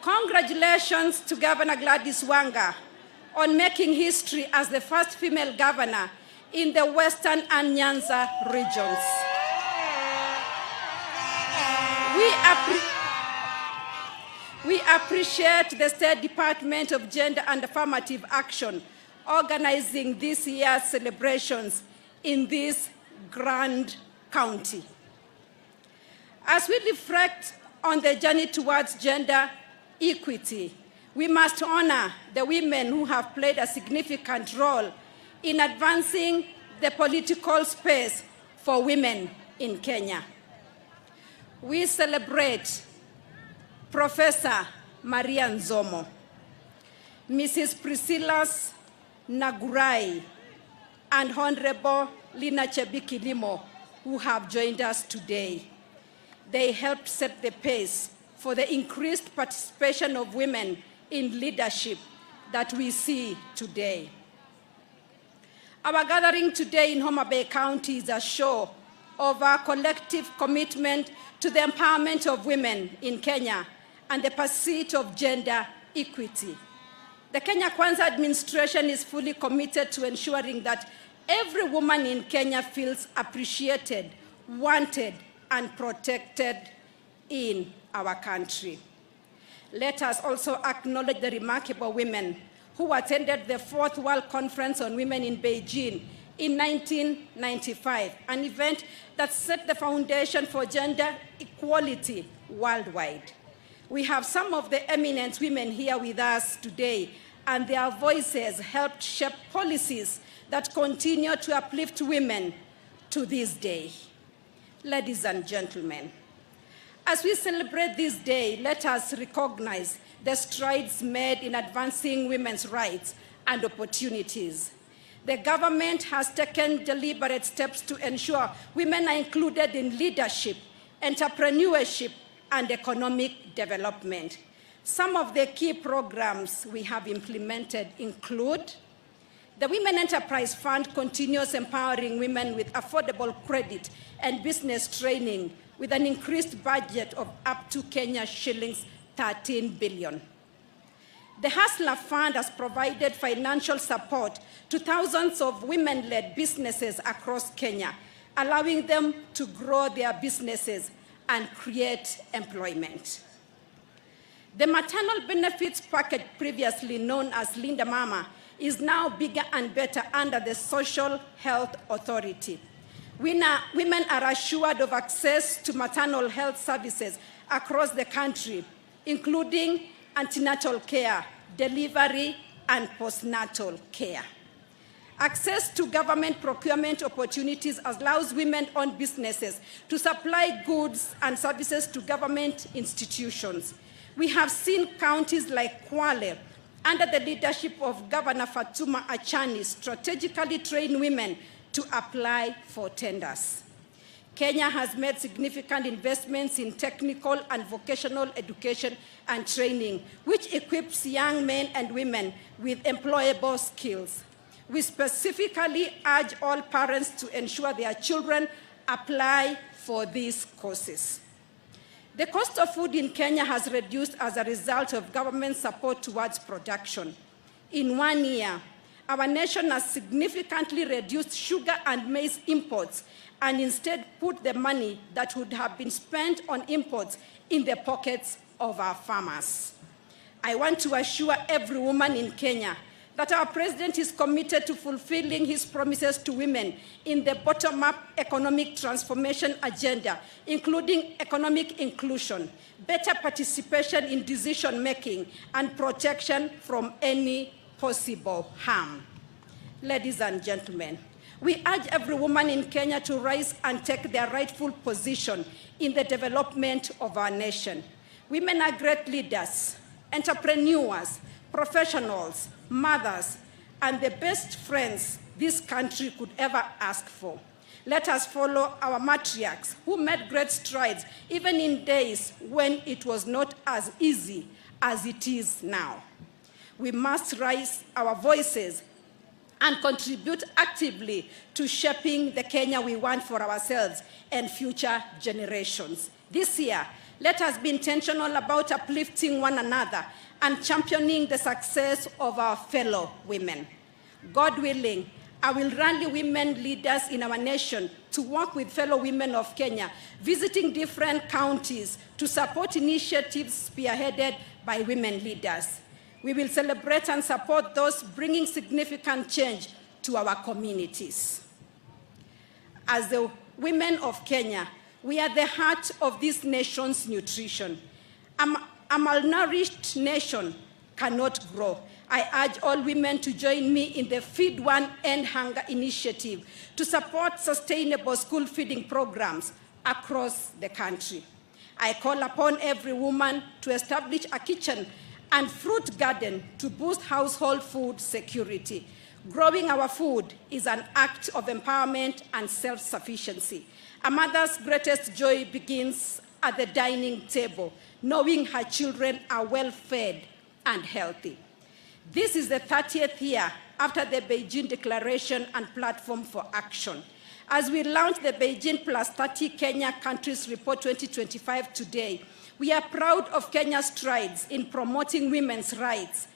Congratulations to Governor Gladys Wanga on making history as the first female governor in the Western and Nyanza regions. We appreciate the State Department of Gender and Affirmative Action organizing this year's celebrations in this grand county. As we reflect on the journey towards gender equity, we must honor the women who have played a significant role in advancing the political space for women in Kenya. We celebrate Professor Maria Nzomo, Mrs. Priscilla Nagurai, and Honorable Lina Chebikilimo, who have joined us today. They helped set the pace for the increased participation of women in leadership that we see today. Our gathering today in Homa Bay County is a show of our collective commitment to the empowerment of women in Kenya and the pursuit of gender equity. The Kenya Kwanza administration is fully committed to ensuring that every woman in Kenya feels appreciated, wanted, and protected in our country. Let us also acknowledge the remarkable women who attended the 4th World Conference on Women in Beijing in 1995, an event that set the foundation for gender equality worldwide. We have some of the eminent women here with us today, and their voices helped shape policies that continue to uplift women to this day. Ladies and gentlemen, as we celebrate this day, let us recognize the strides made in advancing women's rights and opportunities. The government has taken deliberate steps to ensure women are included in leadership, entrepreneurship, and economic development. Some of the key programs we have implemented include the Women Enterprise Fund continues empowering women with affordable credit and business training with an increased budget of up to Kenya shillings 13 billion. The Hustler Fund has provided financial support to thousands of women-led businesses across Kenya, allowing them to grow their businesses and create employment. The maternal benefits package, previously known as Linda Mama, is now bigger and better under the Social Health Authority. Women are assured of access to maternal health services across the country, including antenatal care, delivery, and postnatal care. Access to government procurement opportunities allows women-owned businesses to supply goods and services to government institutions. We have seen counties like Kwale, under the leadership of Governor Fatuma Achani, strategically train women to apply for tenders. Kenya has made significant investments in technical and vocational education and training, which equips young men and women with employable skills. We specifically urge all parents to ensure their children apply for these courses. The cost of food in Kenya has reduced as a result of government support towards production. In 1 year, our nation has significantly reduced sugar and maize imports and instead put the money that would have been spent on imports in the pockets of our farmers. I want to assure every woman in Kenya that our president is committed to fulfilling his promises to women in the bottom-up economic transformation agenda, including economic inclusion, better participation in decision-making, and protection from any possible harm. Ladies and gentlemen, we urge every woman in Kenya to rise and take their rightful position in the development of our nation. Women are great leaders, entrepreneurs, professionals, mothers, and the best friends this country could ever ask for. Let us follow our matriarchs who made great strides even in days when it was not as easy as it is now. We must raise our voices and contribute actively to shaping the Kenya we want for ourselves and future generations. This year, let us be intentional about uplifting one another and championing the success of our fellow women. God willing, I will rally women leaders in our nation to work with fellow women of Kenya, visiting different counties to support initiatives spearheaded by women leaders. We will celebrate and support those bringing significant change to our communities. As the women of Kenya, we are the heart of this nation's nutrition. A malnourished nation cannot grow. I urge all women to join me in the Feed One End Hunger initiative to support sustainable school feeding programs across the country. I call upon every woman to establish a kitchen and fruit garden to boost household food security. Growing our food is an act of empowerment and self-sufficiency. A mother's greatest joy begins at the dining table, knowing her children are well-fed and healthy. This is the 30th year after the Beijing Declaration and Platform for Action. As we launch the Beijing Plus 30 Kenya Countries Report 2025 today, we are proud of Kenya's strides in promoting women's rights,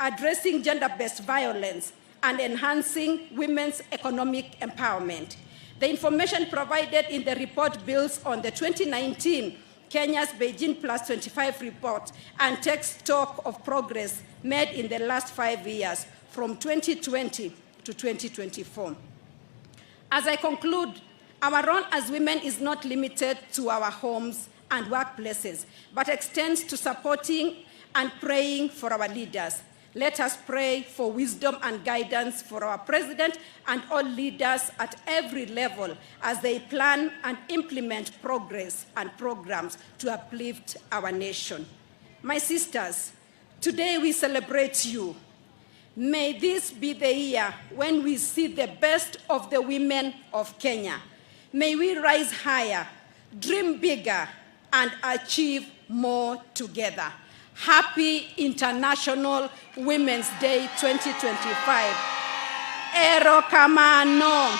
addressing gender-based violence, and enhancing women's economic empowerment. The information provided in the report builds on the 2019 Kenya's Beijing Plus 25 report and takes stock of progress made in the last 5 years, from 2020 to 2024. As I conclude, our role as women is not limited to our homes and workplaces, but extends to supporting and praying for our leaders. Let us pray for wisdom and guidance for our president and all leaders at every level as they plan and implement progress and programs to uplift our nation. My sisters, today we celebrate you. May this be the year when we see the best of the women of Kenya. May we rise higher, dream bigger, and achieve more together. Happy International Women's Day 2025. Erokamano,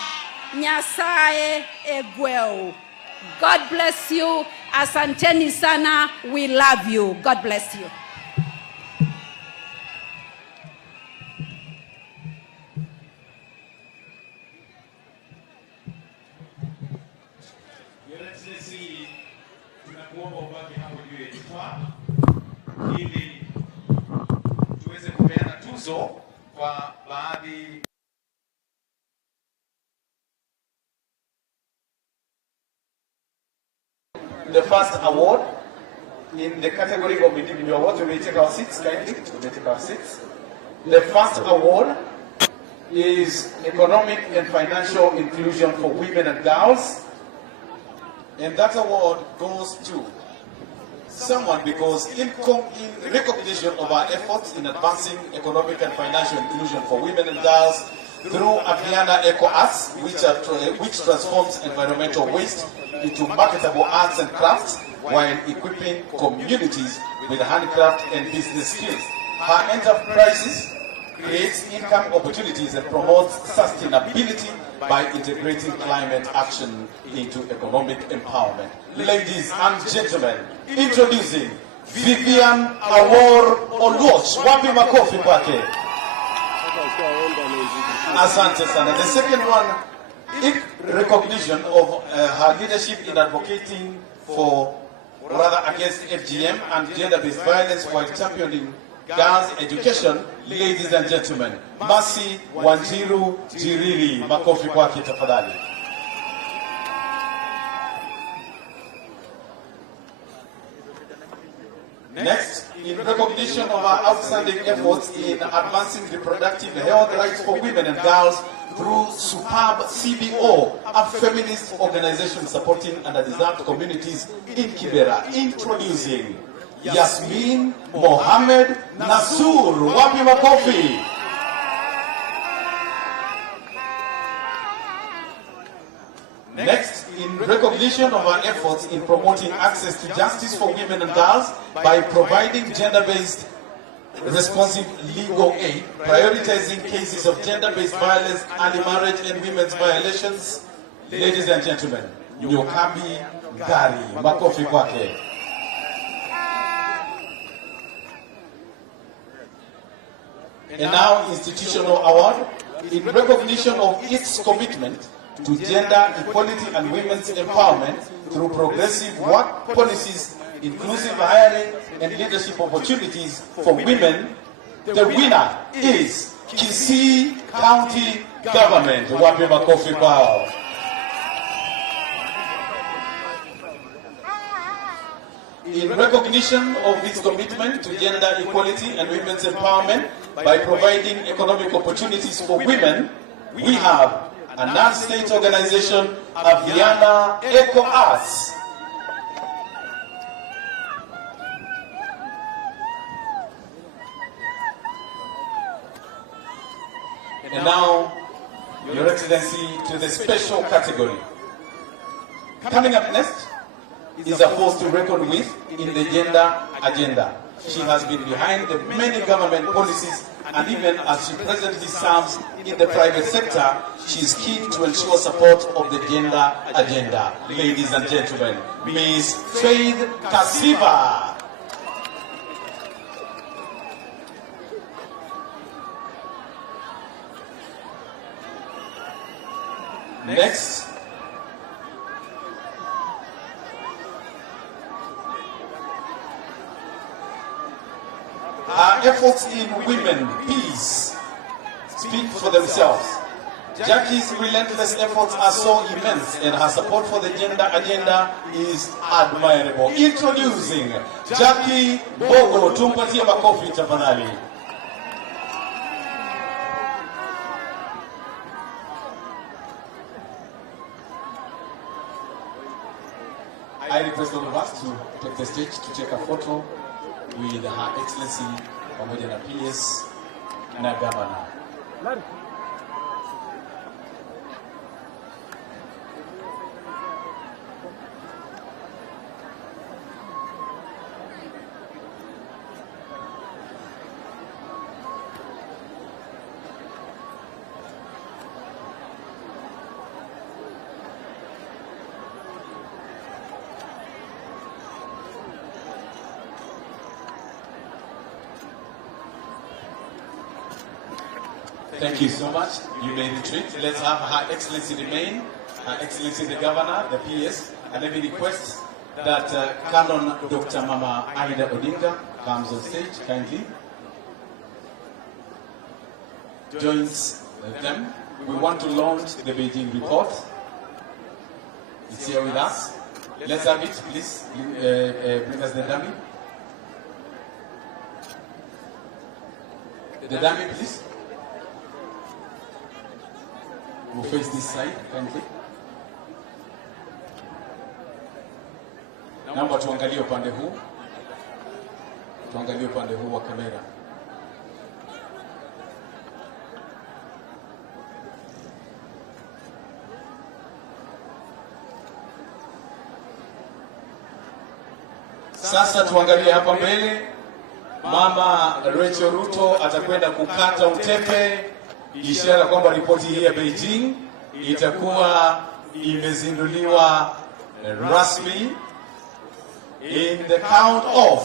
Nyasaye egweu. God bless you. Asanteni sana. We love you. God bless you. Your Excellency, tunakuomba ubaki hapo juu ya jukwaa ili tuweze kupeana tuzo kwa baadhi. The first award in the category of individual awards, we may take our seats kindly. We may take our seats. The first award is Economic and Financial Inclusion for Women and Girls. And that award goes to someone because in recognition of our efforts in advancing economic and financial inclusion for women and girls through Aviana Eco Arts, which transforms environmental waste into marketable arts and crafts while equipping communities with handicraft and business skills. Her enterprises creates income opportunities and promotes sustainability by integrating climate action into economic empowerment. Ladies and gentlemen, introducing Vivian Awor Oluoch. Wapi makofi kwake. Asante sana. The second one, in recognition of her leadership in advocating for, or rather against FGM and gender-based violence while championing girls' education, ladies and gentlemen, Mercy Wanjiru Jiriri. Makofi kwake tafadhali. Next, in recognition of our outstanding efforts in advancing reproductive health rights for women and girls through Superb CBO, a feminist organization supporting underdeserved communities in Kibera, introducing Yasmin Mohammed Nasur. Wapi makofi. Next, in recognition of our efforts in promoting access to justice for women and girls by providing gender-based responsive legal aid, prioritizing cases of gender-based violence, early marriage, and women's violations, ladies and gentlemen, Nyokabi Gari. Makofi kwake. and now institutional award in recognition of its commitment to gender equality and women's empowerment through progressive work policies, inclusive hiring and leadership opportunities for women. The winner is Kisii County Government. Wapi makofi kwao. In recognition of its commitment to gender equality and women's empowerment by providing economic opportunities for women, we have a non-state organization, Aviana Eco Arts. And now, Your Excellency, to the special category. Coming up next is a force to reckon with in the gender agenda. She has been behind the many government policies, and even as she presently serves in the private sector, she is keen to ensure support of the gender agenda. Ladies and gentlemen, Ms. Faith Kasiva. Next, her efforts in women peace speak for themselves. Jackie's relentless efforts are so immense, and her support for the gender agenda is admirable. Introducing Jackie Bogo. Tumpatie makofi tafadhali. I request all of us to take the stage to take a photo with Her Excellency pamoja na PS na Governor. Thank you so much. You may retreat. Let's have Her Excellency remain, Her Excellency the Governor, the PS, and let me request that Canon Dr. Mama Aida Odinga comes on stage kindly, joins them. We want to launch the Beijing report. It's here with us. Let's have it, please. Bring us the dummy. The dummy, please. We'll face this side, kindly. Naomba tuangalie upande huu. Tuangalie upande huu wa kamera. Sasa tuangalie hapa mbele. Mama Rachel Ruto atakwenda kukata utepe, ishara kwamba ripoti hii ya Beijing itakuwa imezinduliwa rasmi. In the count of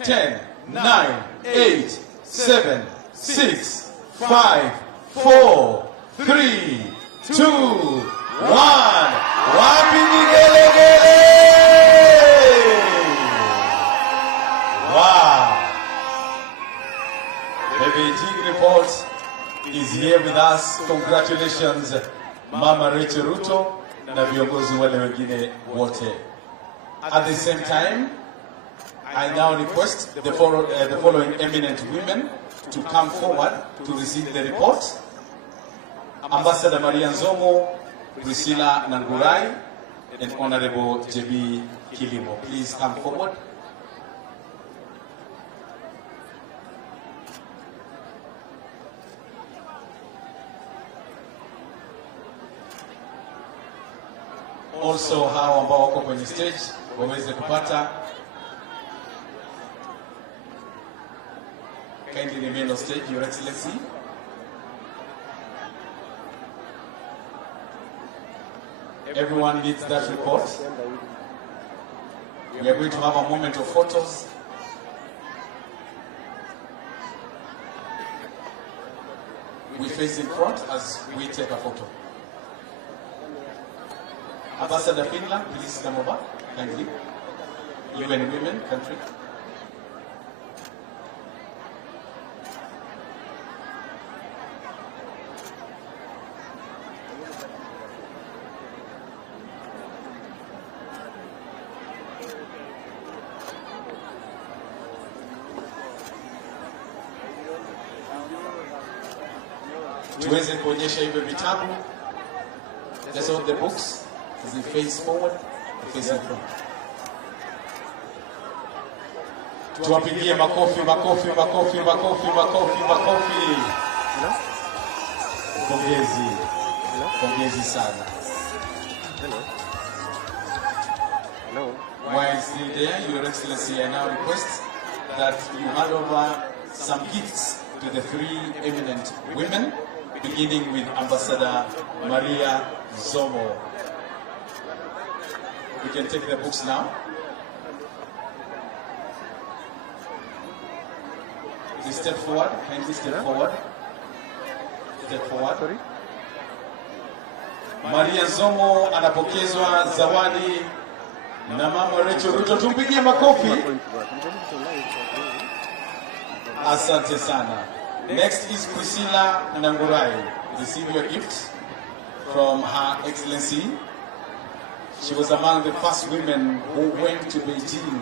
10, 9, 8, 7, 6, 5, 4, 3, 2, 1. Wapi vigelegele? Wow. The Beijing report is here with us. Congratulations, Mama Rachel Ruto na viongozi wale wengine wote. At the same time, I now request the following eminent women to come forward to receive the report. Ambassador Maria Nzomo, Priscilla Nangurai, and Honorable JB Kilimo. Please come forward. Also hao ambao wako kwenye stage waweze kupata. Kindly remain on stage, Your Excellency. Everyone needs that report. We are going to have a moment of photos. we face in front as we take a photo. Ambassador Finland, please come over, kindly. UN Women, country. Tuweze kuonyesha hivyo vitabu. That's all the books. As they face forward, they face in front. Tuwapigie makofi, makofi, makofi, makofi, makofi, makofi. Pongezi. Pongezi sana. Hello. Hello. While still there, Your Excellency, I now request that you hand over some gifts to the three eminent women, beginning with Ambassador Maria Zomo. We can take the books now. Please step forward. Kindly step forward. Step forward. Sorry. Maria Zomo anapokezwa zawadi na Mama Rachel Ruto. Tumpigie makofi. Asante sana. Next is Priscilla Nangurai. Receive your gift from Her Excellency. She was among the first women who went to Beijing.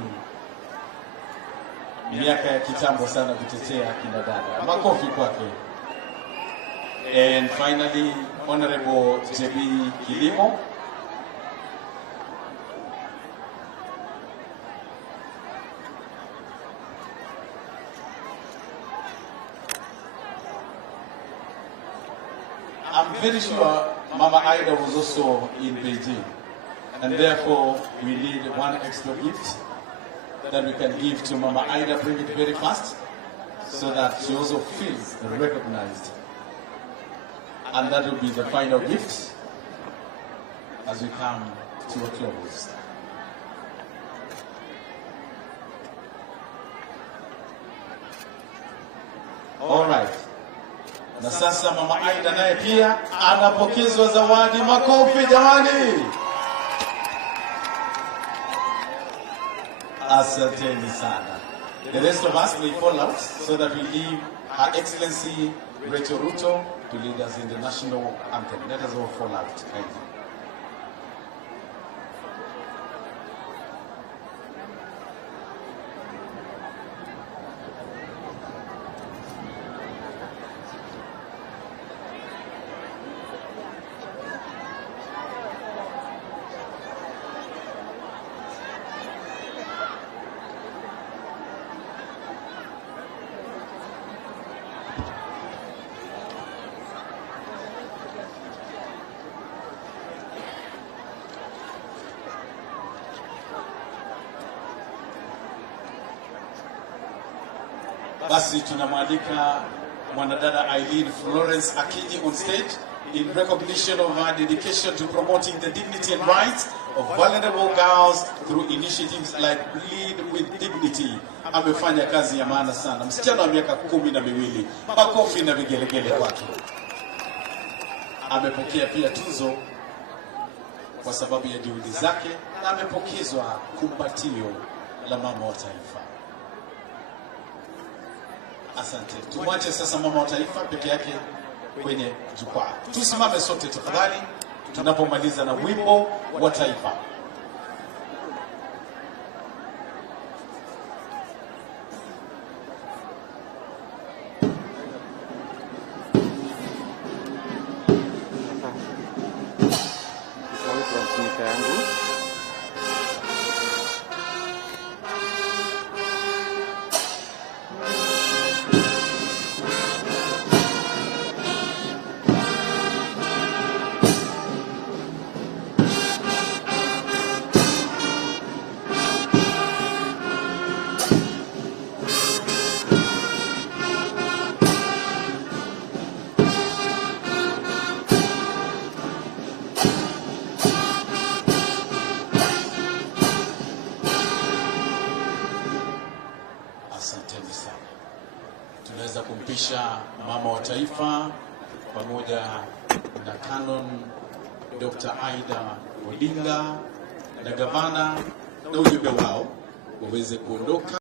Miaka ya kitambo sana kutetea kina dada. Makofi kwake. And finally, Honorable JB Kilimo. I'm very sure Mama Ida was also in Beijing. And therefore, we need one extra gift that we can give to Mama Ida. Bring it very fast so that she also feels recognized. And that will be the final gift as we come to a close. All right. Na sasa Mama Aida naye pia anapokezwa zawadi. Makofi jamani. Asanteni sana. The rest of us may fall out so that we leave Her Excellency Rachel Ruto to lead us in the national anthem. Let us all fall out. Thank you. Basi tunamwalika mwanadada Eileen Florence Akinyi on stage in recognition of her dedication to promoting the dignity and rights of vulnerable girls through initiatives like Lead with Dignity. Amefanya kazi ya maana sana. Msichana wa miaka 12. Makofi na vigelegele kwake. Amepokea pia tuzo kwa sababu ya juhudi zake na amepokezwa kumbatio la mama wa taifa. Asante. Tumwache sasa mama wa taifa peke yake kwenye jukwaa. Tusimame sote tafadhali tunapomaliza na wimbo wa taifa. Asanteni sana. Tunaweza kumpisha mama wa taifa pamoja na Canon Dr. Aida Odinga na gavana na ujumbe wao waweze kuondoka.